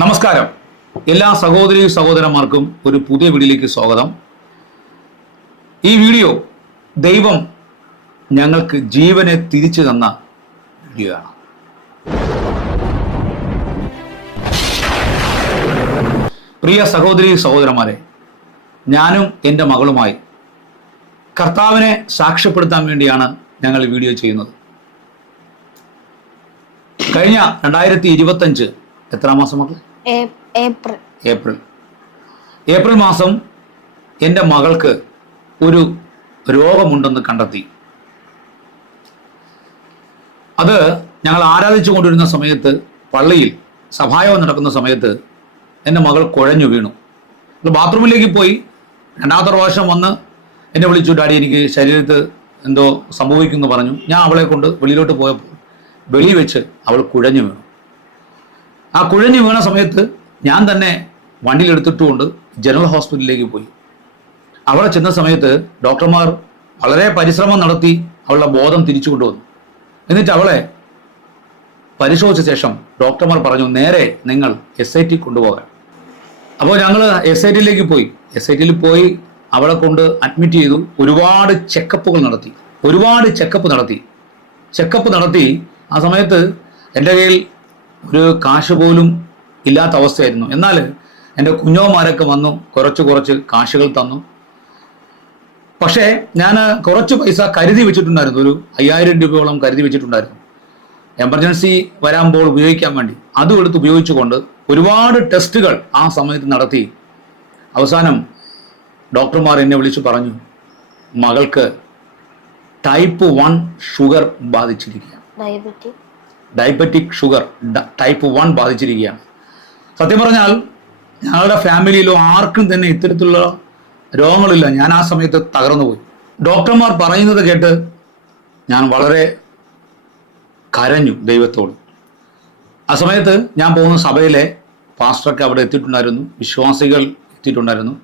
നമസ്കാരം. എല്ലാ സഹോദരി സഹോദരന്മാർക്കും ഒരു പുതിയ വീഡിയോയിലേക്ക് സ്വാഗതം. ഈ വീഡിയോ ദൈവം ഞങ്ങൾക്ക് ജീവനെ തിരിച്ചു തന്ന വീഡിയോ ആണ്. പ്രിയ സഹോദരി സഹോദരന്മാരെ, ഞാനും എൻ്റെ മകളുമായി കർത്താവിനെ സാക്ഷ്യപ്പെടുത്താൻ വേണ്ടിയാണ് ഞങ്ങൾ വീഡിയോ ചെയ്യുന്നത്. കഴിഞ്ഞ 2025 എത്രാം മാസം മക്കൾ? ഏപ്രിൽ മാസം എൻ്റെ മകൾക്ക് ഒരു രോഗമുണ്ടെന്ന് കണ്ടെത്തി. അത് ഞങ്ങൾ ആരാധിച്ചു കൊണ്ടിരുന്ന സമയത്ത്, പള്ളിയിൽ സഭായോഗം നടക്കുന്ന സമയത്ത് എൻ്റെ മകൾ കുഴഞ്ഞു വീണു. ബാത്റൂമിലേക്ക് പോയി. രണ്ടാമത്തെ പ്രാവശ്യം വന്ന് എന്നെ വിളിച്ചു, ഡാഡി എനിക്ക് ശരീരത്ത് എന്തോ സംഭവിക്കുമെന്ന് പറഞ്ഞു. ഞാൻ അവളെ കൊണ്ട് വെളിയിലോട്ട് പോയപ്പോൾ വെളി വെച്ച് അവൾ കുഴഞ്ഞു വീണു. ആ കുഴഞ്ഞു വീണ സമയത്ത് ഞാൻ തന്നെ വണ്ടിയിലെടുത്തിട്ടുകൊണ്ട് ജനറൽ ഹോസ്പിറ്റലിലേക്ക് പോയി. അവിടെ ചെന്ന സമയത്ത് ഡോക്ടർമാർ വളരെ പരിശ്രമം നടത്തി അവളുടെ ബോധം തിരിച്ചു കൊണ്ടുവന്നു. എന്നിട്ട് അവളെ പരിശോധിച്ച ശേഷം ഡോക്ടർമാർ പറഞ്ഞു, നേരെ നിങ്ങൾ SIT കൊണ്ടുപോകാൻ. അപ്പോൾ ഞങ്ങൾ SITയിലേക്ക് പോയി. SITയിൽ പോയി അവളെ കൊണ്ട് അഡ്മിറ്റ് ചെയ്തു. ഒരുപാട് ചെക്കപ്പുകൾ നടത്തി. ചെക്കപ്പ് നടത്തി ആ സമയത്ത് എൻ്റെ കയ്യിൽ ഒരു കാശ് പോലും ഇല്ലാത്ത അവസ്ഥയായിരുന്നു. എന്നാൽ എൻ്റെ കുഞ്ഞോമാരൊക്കെ വന്നു കുറച്ച് കാശുകൾ തന്നു. പക്ഷേ ഞാൻ കുറച്ച് പൈസ കരുതി വെച്ചിട്ടുണ്ടായിരുന്നു. ഒരു 5000 രൂപയോളം കരുതി വെച്ചിട്ടുണ്ടായിരുന്നു, എമർജൻസി വരുമ്പോൾ ഉപയോഗിക്കാൻ വേണ്ടി. അതും എടുത്ത് ഉപയോഗിച്ചുകൊണ്ട് ഒരുപാട് ടെസ്റ്റുകൾ ആ സമയത്ത് നടത്തി. അവസാനം ഡോക്ടർമാർ എന്നെ വിളിച്ചു പറഞ്ഞു, മകൾക്ക് ടൈപ്പ് 1 ഷുഗർ ബാധിച്ചിരിക്കുകയാണ്. ഡയബറ്റിക് ഷുഗർ ടൈപ്പ് 1 ബാധിച്ചിരിക്കുകയാണ്. സത്യം പറഞ്ഞാൽ ഞങ്ങളുടെ ഫാമിലിയിലോ ആർക്കും തന്നെ ഇത്തരത്തിലുള്ള രോഗങ്ങളില്ല. ഞാൻ ആ സമയത്ത് തകർന്നു പോയി. ഡോക്ടർമാർ പറയുന്നത് കേട്ട് ഞാൻ വളരെ കരഞ്ഞു ദൈവത്തോട്. ആ സമയത്ത് ഞാൻ പോകുന്ന സഭയിലെ പാസ്റ്ററൊക്കെ അവിടെ എത്തിയിട്ടുണ്ടായിരുന്നു, വിശ്വാസികൾ എത്തിയിട്ടുണ്ടായിരുന്നു,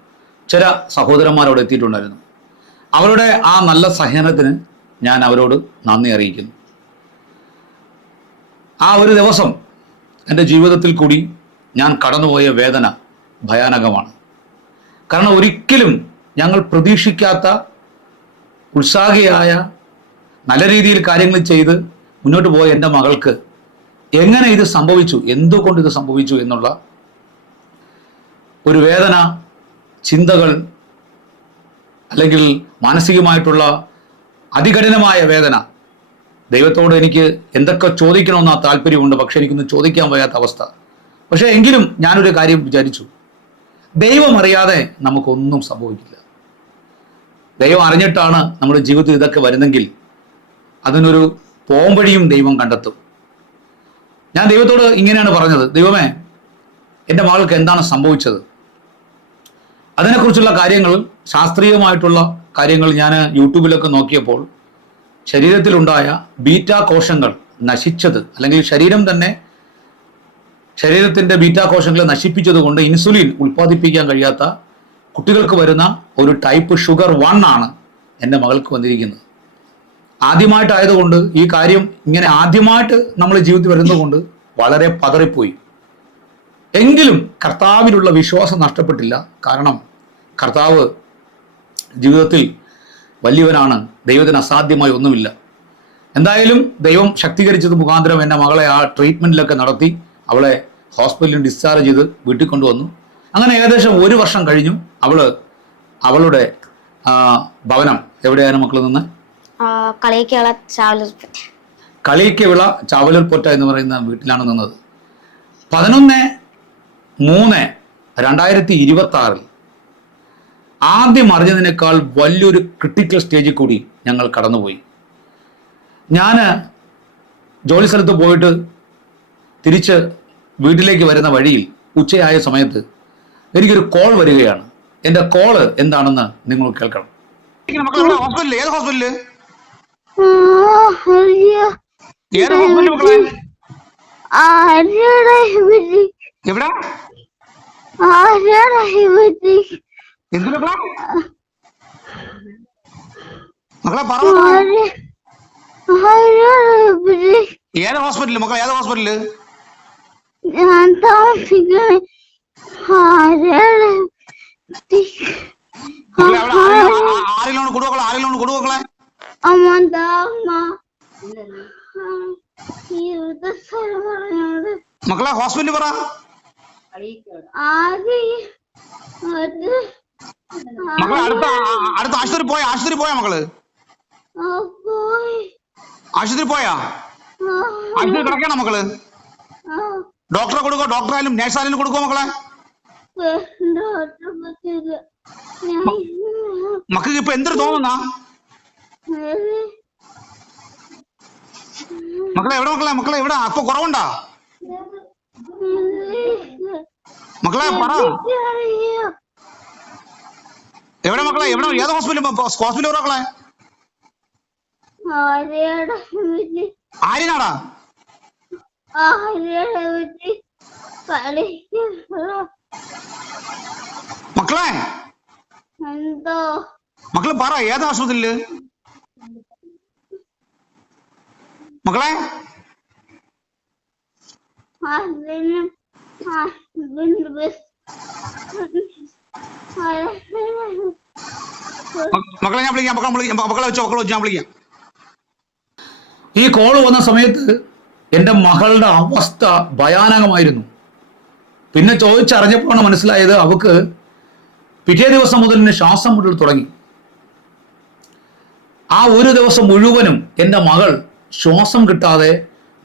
ചില സഹോദരന്മാർ അവിടെ എത്തിയിട്ടുണ്ടായിരുന്നു. അവരുടെ ആ നല്ല സഹനത്തിന് ഞാൻ അവരോട് നന്ദി അറിയിക്കുന്നു. ആ ഒരു ദിവസം എൻ്റെ ജീവിതത്തിൽ കൂടി ഞാൻ കടന്നുപോയ വേദന ഭയാനകമാണ്. കാരണം ഒരിക്കലും ഞങ്ങൾ പ്രതീക്ഷിക്കാത്ത, ഉത്സാഹിയായ, നല്ല രീതിയിൽ കാര്യങ്ങൾ ചെയ്ത് മുന്നോട്ട് പോയ എൻ്റെ മകൾക്ക് എങ്ങനെ ഇത് സംഭവിച്ചു, എന്തുകൊണ്ട് ഇത് സംഭവിച്ചു എന്നുള്ള ഒരു വേദന, ചിന്തകൾ, അല്ലെങ്കിൽ മാനസികമായിട്ടുള്ള അതികഠിനമായ വേദന. ദൈവത്തോട് എനിക്ക് എന്തൊക്കെ ചോദിക്കണമെന്ന താല്പര്യമുണ്ട്, പക്ഷെ എനിക്കൊന്നും ചോദിക്കാൻ വയ്യാത്ത അവസ്ഥ. പക്ഷെ എങ്കിലും ഞാനൊരു കാര്യം വിചാരിച്ചു, ദൈവം അറിയാതെ നമുക്കൊന്നും സംഭവിക്കില്ല. ദൈവം അറിഞ്ഞിട്ടാണ് നമ്മുടെ ജീവിതത്തിൽ ഇതൊക്കെ വരുന്നെങ്കിൽ അതിനൊരു പോംവഴിയും ദൈവം കണ്ടെത്തും. ഞാൻ ദൈവത്തോട് ഇങ്ങനെയാണ് പറഞ്ഞത്, ദൈവമേ, എൻ്റെ മകൾക്ക് എന്താണ് സംഭവിച്ചത്? അതിനെക്കുറിച്ചുള്ള കാര്യങ്ങൾ, ശാസ്ത്രീയമായിട്ടുള്ള കാര്യങ്ങൾ ഞാൻ യൂട്യൂബിലൊക്കെ നോക്കിയപ്പോൾ ശരീരത്തിലുണ്ടായ ബീറ്റാ കോശങ്ങൾ നശിച്ചത്, അല്ലെങ്കിൽ ശരീരത്തിൻ്റെ ബീറ്റാ കോശങ്ങളെ നശിപ്പിച്ചത് കൊണ്ട് ഇൻസുലിൻ ഉൽപ്പാദിപ്പിക്കാൻ കഴിയാത്ത കുട്ടികൾക്ക് വരുന്ന ഒരു ടൈപ്പ് ഷുഗർ 1 ആണ് എൻ്റെ മകൾക്ക് വന്നിരിക്കുന്നത്. ആദ്യമായിട്ടായതുകൊണ്ട്, ഈ കാര്യം ഇങ്ങനെ ആദ്യമായിട്ട് നമ്മൾ ജീവിതത്തിൽ വരുന്നതുകൊണ്ട് വളരെ പതറിപ്പോയി. എങ്കിലും കർത്താവിലുള്ള വിശ്വാസം നഷ്ടപ്പെട്ടില്ല. കാരണം കർത്താവ് ജീവിതത്തിൽ വലിയവനാണ്, ദൈവത്തിന് അസാധ്യമായി ഒന്നുമില്ല. എന്തായാലും ദൈവം ശക്തീകരിച്ചത് മുഖാന്തരം എൻ്റെ മകളെ ആ ട്രീറ്റ്മെൻറ്റിലൊക്കെ നടത്തി അവളെ ഹോസ്പിറ്റലിൽ ഡിസ്ചാർജ് ചെയ്ത് വീട്ടിൽ കൊണ്ടുവന്നു. അങ്ങനെ ഏകദേശം 1 വർഷം കഴിഞ്ഞു. അവളുടെ ഭവനം എവിടെയാണ് മക്കളിൽ നിന്ന്? കളിക്കവിള ചാവലൂർപൊറ്റ എന്ന് പറയുന്ന വീട്ടിലാണ് നിന്നത്. 11/3/2026 ആദ്യം അറിഞ്ഞതിനേക്കാൾ വലിയൊരു ക്രിട്ടിക്കൽ സ്റ്റേജിൽ കൂടി ഞങ്ങൾ കടന്നുപോയി. ഞാൻ ജോലി സ്ഥലത്ത് പോയിട്ട് തിരിച്ച് വീട്ടിലേക്ക് വരുന്ന വഴിയിൽ ഉച്ചയായ സമയത്ത് എനിക്കൊരു കോൾ വരികയാണ്. എൻ്റെ കോള് എന്താണെന്ന് നിങ്ങൾ കേൾക്കണം. ഏത് ഹോസ്പിറ്റലിൽ മക്കളെ? ഏത് ഹോസ്പിറ്റലില്? ഞാൻ താമസിക്കണേ ആരെങ്കിലും കൊടുക്കളെ, ആരെങ്കിലും കൊടുക്കളെ. മക്കളെ ഹോസ്പിറ്റലിൽ പറ. മക്കളെ അടുത്ത ആശുപത്രി പോയാ മക്കള്? ആശുപത്രി പോയാ? ആശുപത്രി കിടക്കണം മക്കള്. ഡോക്ടറെ കൊടുക്കോ, ഡോക്ടറായാലും നേഴ്സായാലും കൊടുക്കോ മക്കളെ? മക്കൾക്ക് ഇപ്പൊ എന്തൊരു തോന്നുന്നാ മക്കളെ? എവിടെ മക്കളെ എവിടെ? അപ്പൊ കുറവുണ്ടാ മക്കളെ? പറ എവിടെ മക്കളെ? എവിടെ? ഏത് ഹോസ്പിറ്റൽ മക്കളെ? ആര്യനാടാ? മക്കളെ മക്കള് പറ ഏത് ആശുപത്രിയില് മക്കളെ? മക്കളെ ഞാൻ വിളിക്കാം. മക്കളെ വെച്ചോ, ഞാൻ വിളിക്കാം. ഈ കോള് വന്ന സമയത്ത് എൻ്റെ മകളുടെ അവസ്ഥ ഭയാനകമായിരുന്നു. പിന്നെ ചോദിച്ചറിഞ്ഞപ്പോഴാണ് മനസ്സിലായത് അവക്ക് പിറ്റേ ദിവസം മുതൽ തന്നെ ശ്വാസം മുട്ടൽ തുടങ്ങി. ആ ഒരു ദിവസം മുഴുവനും എൻ്റെ മകൾ ശ്വാസം കിട്ടാതെ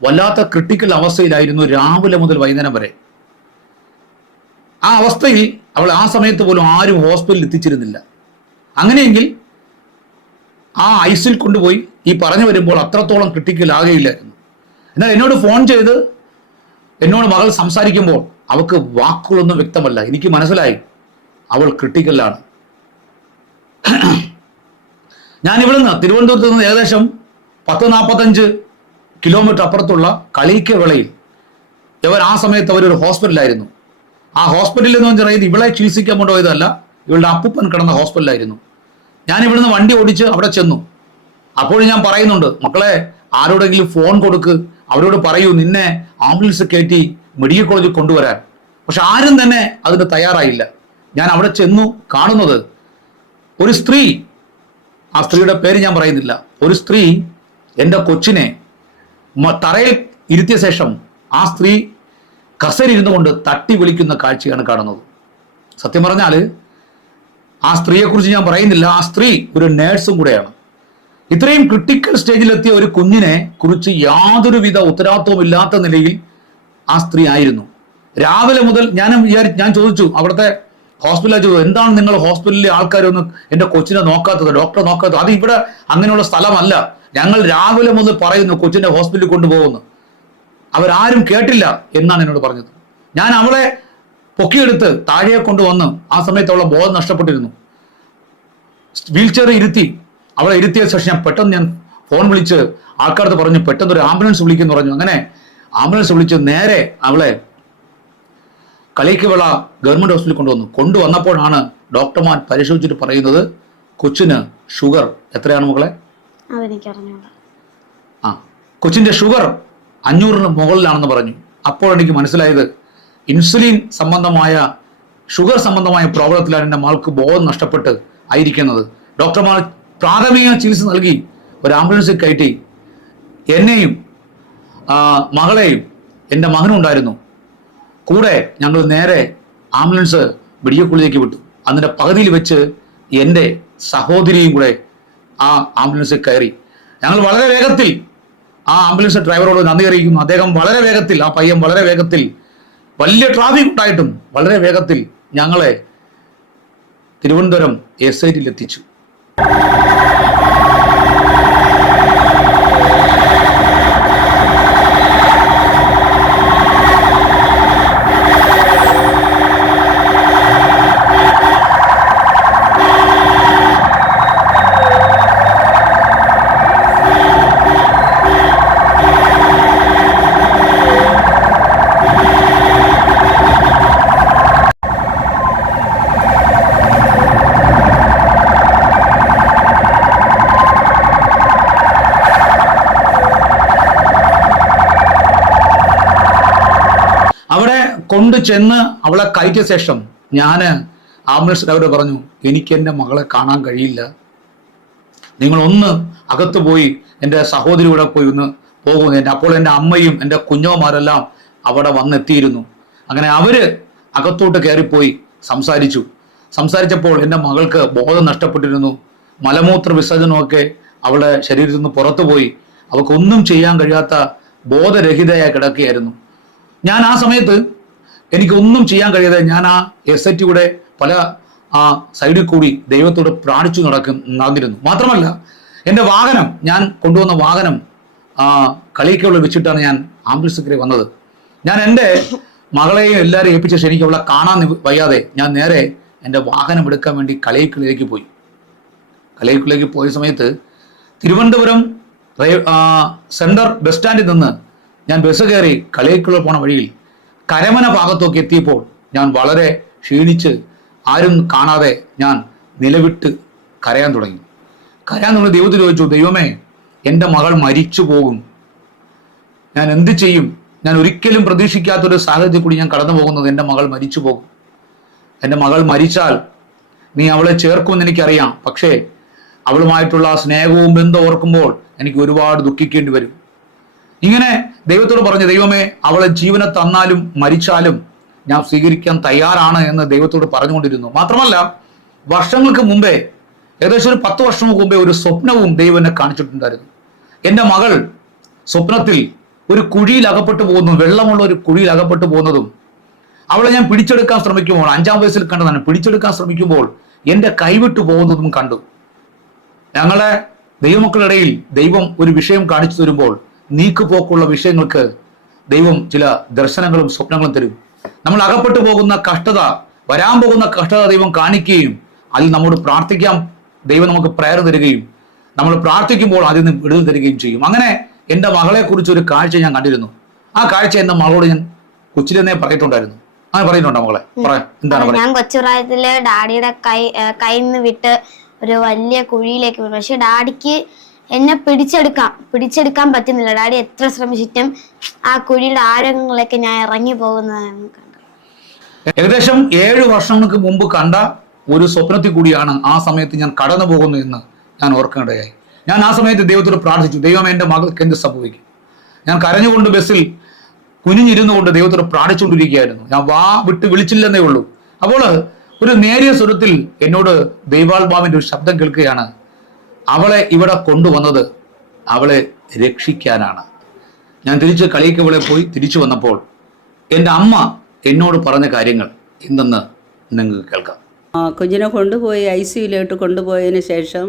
വല്ലാത്ത ക്രിട്ടിക്കൽ അവസ്ഥയിലായിരുന്നു, രാവിലെ മുതൽ വൈകുന്നേരം വരെ. ആ അവസ്ഥയിൽ അവൾ ആ സമയത്ത് പോലും ആരും ഹോസ്പിറ്റലിൽ എത്തിച്ചിരുന്നില്ല. അങ്ങനെയെങ്കിൽ ആ ഐസിൽ കൊണ്ടുപോയി ഈ പറഞ്ഞു വരുമ്പോൾ അത്രത്തോളം ക്രിട്ടിക്കൽ ആകുകയില്ലായിരുന്നു. എന്നാൽ എന്നോട് ഫോൺ ചെയ്ത് എന്നോട് മകൾ സംസാരിക്കുമ്പോൾ അവൾക്ക് വാക്കുകളൊന്നും വ്യക്തമല്ല. എനിക്ക് മനസ്സിലായി അവൾ ക്രിട്ടിക്കലാണ്. ഞാൻ ഇവിടുന്ന് തിരുവനന്തപുരത്ത് നിന്ന് ഏകദേശം 10-45 കിലോമീറ്റർ അപ്പുറത്തുള്ള കളിക്കവിളയിൽ ആ സമയത്ത് അവരൊരു ഹോസ്പിറ്റലായിരുന്നു. ആ ഹോസ്പിറ്റലിൽ എന്ന് പറയുന്നത് ഇവളെ ചികിത്സിക്കാൻ കൊണ്ടുപോയതല്ല, ഇവളുടെ അപ്പൂപ്പൻ കിടന്ന ഹോസ്പിറ്റലായിരുന്നു. ഞാൻ ഇവിടുന്ന് വണ്ടി ഓടിച്ച് അവിടെ ചെന്നു. അപ്പോൾ ഞാൻ പറയുന്നുണ്ട്, മക്കളെ ആരോടെങ്കിലും ഫോൺ കൊടുക്ക്, അവരോട് പറയൂ നിന്നെ ആംബുലൻസ് കയറ്റി മെഡിക്കൽ കോളേജിൽ കൊണ്ടുവരാൻ. പക്ഷെ ആരും തന്നെ അതിന് തയ്യാറായില്ല. ഞാൻ അവിടെ ചെന്നു കാണുന്നത് ഒരു സ്ത്രീ, ആ സ്ത്രീയുടെ പേര് ഞാൻ പറയുന്നില്ല, ഒരു സ്ത്രീ എൻ്റെ കൊച്ചിനെ തറയിൽ ഇരുത്തിയ ശേഷം ആ സ്ത്രീ കസേരയിരുന്നു കൊണ്ട് തട്ടി വിളിക്കുന്ന കാഴ്ചയാണ് കാണുന്നത്. സത്യം പറഞ്ഞാൽ ആ സ്ത്രീയെക്കുറിച്ച് ഞാൻ പറയുന്നില്ല. ആ സ്ത്രീ ഒരു നേഴ്സും കൂടെയാണ്. ഇത്രയും ക്രിട്ടിക്കൽ സ്റ്റേജിലെത്തിയ ഒരു കുഞ്ഞിനെ കുറിച്ച് യാതൊരുവിധ ഉത്തരവാദിത്വവും ഇല്ലാത്ത നിലയിൽ ആ സ്ത്രീ ആയിരുന്നു. രാവിലെ മുതൽ ഞാൻ ചോദിച്ചു അവിടുത്തെ ഹോസ്പിറ്റലിൽ ചോദിച്ചു, എന്താണ് നിങ്ങൾ ഹോസ്പിറ്റലിലെ ആൾക്കാരൊന്നും എൻ്റെ കൊച്ചിനെ നോക്കാത്തത്, ഡോക്ടറെ നോക്കാത്തത്? അത് ഇവിടെ അങ്ങനെയുള്ള സ്ഥലമല്ല. ഞങ്ങൾ രാവിലെ മുതൽ പറയുന്നു കൊച്ചിനെ ഹോസ്പിറ്റലിൽ കൊണ്ടുപോകുന്നു. അവരാരും കേട്ടില്ല എന്നാണ് എന്നോട് പറഞ്ഞത്. ഞാൻ അവളെ പൊക്കിയെടുത്ത് താഴെ കൊണ്ടുവന്ന് ആ സമയത്ത് അവളെ ബോധം നഷ്ടപ്പെട്ടിരുന്നു. വീൽ ചെയറിൽ ഇരുത്തി അവളെ ഇരുത്തിയ ശേഷം ഞാൻ പെട്ടെന്ന് ഫോൺ വിളിച്ച് ആൾക്കാർക്ക് പറഞ്ഞു പെട്ടെന്ന് ഒരു ആംബുലൻസ് വിളിക്കുന്നു പറഞ്ഞു. അങ്ങനെ ആംബുലൻസ് വിളിച്ച് നേരെ അവളെ കളിക്കവിള ഗവൺമെന്റ് ഹോസ്പിറ്റലിൽ കൊണ്ടുവന്നപ്പോഴാണ് ഡോക്ടർമാർ പരിശോധിച്ചിട്ട് പറയുന്നത് കൊച്ചിന് ഷുഗർ എത്രയാണ് മകളെ? കൊച്ചിന്റെ ഷുഗർ 500 മുകളിലാണെന്ന് പറഞ്ഞു. അപ്പോൾ എനിക്ക് മനസ്സിലായത് ഇൻസുലിൻ സംബന്ധമായ ഷുഗർ സംബന്ധമായ പ്രോബ്ലത്തിലാണ് എൻ്റെ മകൾക്ക് ബോധം നഷ്ടപ്പെട്ട് ആയിരിക്കുന്നത്. ഡോക്ടർമാർ പ്രാഥമിക ചികിത്സ നൽകി ഒരു ആംബുലൻസിൽ കയറ്റി എന്നെയും മകളെയും എൻ്റെ മകനും ഉണ്ടായിരുന്നു കൂടെ. ഞങ്ങൾ നേരെ ആംബുലൻസ് മെഡിക്കൽ കോളേജിലേക്ക് വിട്ടു. അതിൻ്റെ പകുതിയിൽ വെച്ച് എൻ്റെ സഹോദരിയും കൂടെ ആ ആംബുലൻസിൽ കയറി. ഞങ്ങൾ വളരെ വേഗത്തിൽ ആ ആംബുലൻസ് ഡ്രൈവറോട് നന്ദി അറിയിക്കുന്നു. അദ്ദേഹം വളരെ വേഗത്തിൽ, ആ പയ്യൻ വളരെ വേഗത്തിൽ, വലിയ ട്രാഫിക് ഉണ്ടായിട്ടും വളരെ വേഗത്തിൽ ഞങ്ങളെ തിരുവനന്തപുരം SITയിൽ എത്തിച്ചു. കൊണ്ടു ചെന്ന് അവളെ കയറ്റിയ ശേഷം ഞാൻ ആംബുലൻസ് ഡ്രൈവർ പറഞ്ഞു, എനിക്ക് എൻ്റെ മകളെ കാണാൻ കഴിയില്ല, നിങ്ങളൊന്ന് അകത്ത് പോയി എൻ്റെ സഹോദരി കൂടെ പോയി ഒന്ന് പോകുന്നു. അപ്പോൾ എൻ്റെ അമ്മയും എൻ്റെ കുഞ്ഞോമാരെല്ലാം അവിടെ വന്നെത്തിയിരുന്നു. അങ്ങനെ അവര് അകത്തോട്ട് കയറിപ്പോയി സംസാരിച്ചപ്പോൾ എൻ്റെ മകൾക്ക് ബോധം നഷ്ടപ്പെട്ടിരുന്നു. മലമൂത്ര വിസർജനമൊക്കെ അവളുടെ ശരീരത്തിൽ നിന്ന് പുറത്തു പോയി. അവൾക്കൊന്നും ചെയ്യാൻ കഴിയാത്ത ബോധരഹിതയായി കിടക്കുകയായിരുന്നു. ഞാൻ ആ സമയത്ത് എനിക്കൊന്നും ചെയ്യാൻ കഴിയാതെ ഞാൻ ആ SITയുടെ പല സൈഡിൽ കൂടി ദൈവത്തോട് പ്രാർത്ഥിച്ചു നടന്നിരുന്നു. മാത്രമല്ല എൻ്റെ വാഹനം, ഞാൻ കൊണ്ടുവന്ന വാഹനം കളിക്കുള്ള വെച്ചിട്ടാണ് ഞാൻ ആംബുലൻസ് കയറി വന്നത്. ഞാൻ എൻ്റെ മകളെയും എല്ലാവരെയും ഏൽപ്പിച്ച ശേഷം എനിക്ക് അവളെ കാണാൻ വയ്യാതെ ഞാൻ നേരെ എൻ്റെ വാഹനം എടുക്കാൻ വേണ്ടി കളയിലേക്ക് പോയി. കളയിലേക്ക് പോയ സമയത്ത് തിരുവനന്തപുരം സെൻട്രൽ ബസ് സ്റ്റാൻഡിൽ നിന്ന് ഞാൻ ബസ് കയറി കളയിക്കുള്ള പോണ വഴിയിൽ കരമന ഭാഗത്തൊക്കെ എത്തിയപ്പോൾ ഞാൻ വളരെ ക്ഷീണിച്ച് ആരും കാണാതെ ഞാൻ നിലവിട്ട് കരയാൻ തുടങ്ങി. ദൈവത്തിൽ ചോദിച്ചു, ദൈവമേ, എൻ്റെ മകൾ മരിച്ചു പോകും, ഞാൻ എന്ത് ചെയ്യും? ഞാൻ ഒരിക്കലും പ്രതീക്ഷിക്കാത്തൊരു സാഹചര്യത്തിൽ കൂടി ഞാൻ കടന്നു പോകുന്നത്. എൻ്റെ മകൾ മരിച്ചു പോകും. എൻ്റെ മകൾ മരിച്ചാൽ നീ അവളെ ചേർക്കുമെന്ന് എനിക്കറിയാം, പക്ഷേ അവളുമായിട്ടുള്ള സ്നേഹവും ബന്ധവും ഓർക്കുമ്പോൾ എനിക്ക് ഒരുപാട് ദുഃഖിക്കേണ്ടി വരും. ഇങ്ങനെ ദൈവത്തോട് പറഞ്ഞു, ദൈവമേ, അവളെ ജീവനെ തന്നാലും മരിച്ചാലും ഞാൻ സ്വീകരിക്കാൻ തയ്യാറാണ് എന്ന് ദൈവത്തോട് പറഞ്ഞുകൊണ്ടിരുന്നു. മാത്രമല്ല വർഷങ്ങൾക്ക് മുമ്പേ, ഏകദേശം ഒരു 10 വർഷം മുമ്പേ ഒരു സ്വപ്നവും ദൈവം എന്നെ കാണിച്ചിട്ടുണ്ടായിരുന്നു. എൻ്റെ മകൾ സ്വപ്നത്തിൽ ഒരു കുഴിയിൽ അകപ്പെട്ടു പോകുന്നു, വെള്ളമുള്ള ഒരു കുഴിയിൽ അകപ്പെട്ടു പോകുന്നതും അവളെ ഞാൻ പിടിച്ചെടുക്കാൻ ശ്രമിക്കുമ്പോൾ, 5-ാം വയസ്സിൽ കണ്ടതാണ്, പിടിച്ചെടുക്കാൻ ശ്രമിക്കുമ്പോൾ എൻ്റെ കൈവിട്ടു പോകുന്നതും കണ്ടു. ഞങ്ങളുടെ ദൈവമക്കളുടെ ഇടയിൽ ദൈവം ഒരു വിഷയം കാണിച്ചു തരുമ്പോൾ നീക്കുപോക്കുള്ള വിഷയങ്ങൾക്ക് ദൈവം ചില ദർശനങ്ങളും സ്വപ്നങ്ങളും തരും. നമ്മൾ അകപ്പെട്ടു പോകുന്ന കഷ്ടത, വരാൻ പോകുന്ന കഷ്ടത ദൈവം കാണിക്കുകയും അതിൽ നമ്മോട് പ്രാർത്ഥിക്കാൻ ദൈവം നമുക്ക് പ്രേരണ തരികയും നമ്മൾ പ്രാർത്ഥിക്കുമ്പോൾ അതിൽ നിന്ന് വിടുതൽ തരികയും ചെയ്യും. അങ്ങനെ എൻ്റെ മകളെ കുറിച്ച് ഒരു കാഴ്ച ഞാൻ കണ്ടിരുന്നു. ആ കാഴ്ച എൻ്റെ മകളോട് ഞാൻ കൊച്ചിലെന്നേ പറഞ്ഞിട്ടുണ്ടായിരുന്നു. അങ്ങനെ പറയുന്നുണ്ടോ മകളെ? എന്താണ്? ഞാൻ കൊച്ചുപ്രായത്തില് ഡാഡിയുടെ കയ്യിൽ നിന്ന് വിട്ട് ഒരു വലിയ കുഴിയിലേക്ക് വീണു. പക്ഷെ ഡാഡിക്ക് എന്നെ പിടിച്ചെടുക്കാൻ പറ്റുന്നില്ല. ഡാഡി എത്ര ശ്രമിച്ചിട്ടും ആ കുഴിയുടെ ആഴങ്ങളിലേക്ക് ഞാൻ ഇറങ്ങി പോകുന്നതാണ് കണ്ടത്. ഏകദേശം 7 വർഷങ്ങൾക്ക് മുമ്പ് കണ്ട ഒരു സ്വപ്നത്തിൽ കൂടിയാണ് ആ സമയത്ത് ഞാൻ കടന്നു പോകുന്നു എന്ന് ഞാൻ ഓർക്കേണ്ടതായി. ഞാൻ ആ സമയത്ത് ദൈവത്തോട് പ്രാർത്ഥിച്ചു, ദൈവം എൻ്റെ മകൾക്ക് എന്ത് സംഭവിക്കും? ഞാൻ കരഞ്ഞുകൊണ്ട് ബസ്സിൽ കുനിഞ്ഞിരുന്നു കൊണ്ട് ദൈവത്തോട് പ്രാർത്ഥിച്ചുകൊണ്ടിരിക്കുകയായിരുന്നു. ഞാൻ വിട്ട് വിളിച്ചില്ലെന്നേ ഉള്ളൂ. അപ്പോൾ ഒരു നേരിയ സ്വരത്തിൽ എന്നോട് ദൈവാത്മാവിന്റെ ഒരു ശബ്ദം കേൾക്കുകയാണ്, അവളെ ഇവിടെ കൊണ്ടുവന്നത് അവളെ രക്ഷിക്കാനാണ്. ഞാൻ തിരിച്ച് കളിക്കവളെ പോയി തിരിച്ചു വന്നപ്പോൾ എൻ്റെ അമ്മ എന്നോട് പറഞ്ഞ കാര്യങ്ങൾ എന്തെന്ന് നിങ്ങൾക്ക് കേൾക്കാം. കുഞ്ഞിനെ കൊണ്ടുപോയി ICUയിലോട്ട് കൊണ്ടുപോയതിന് ശേഷം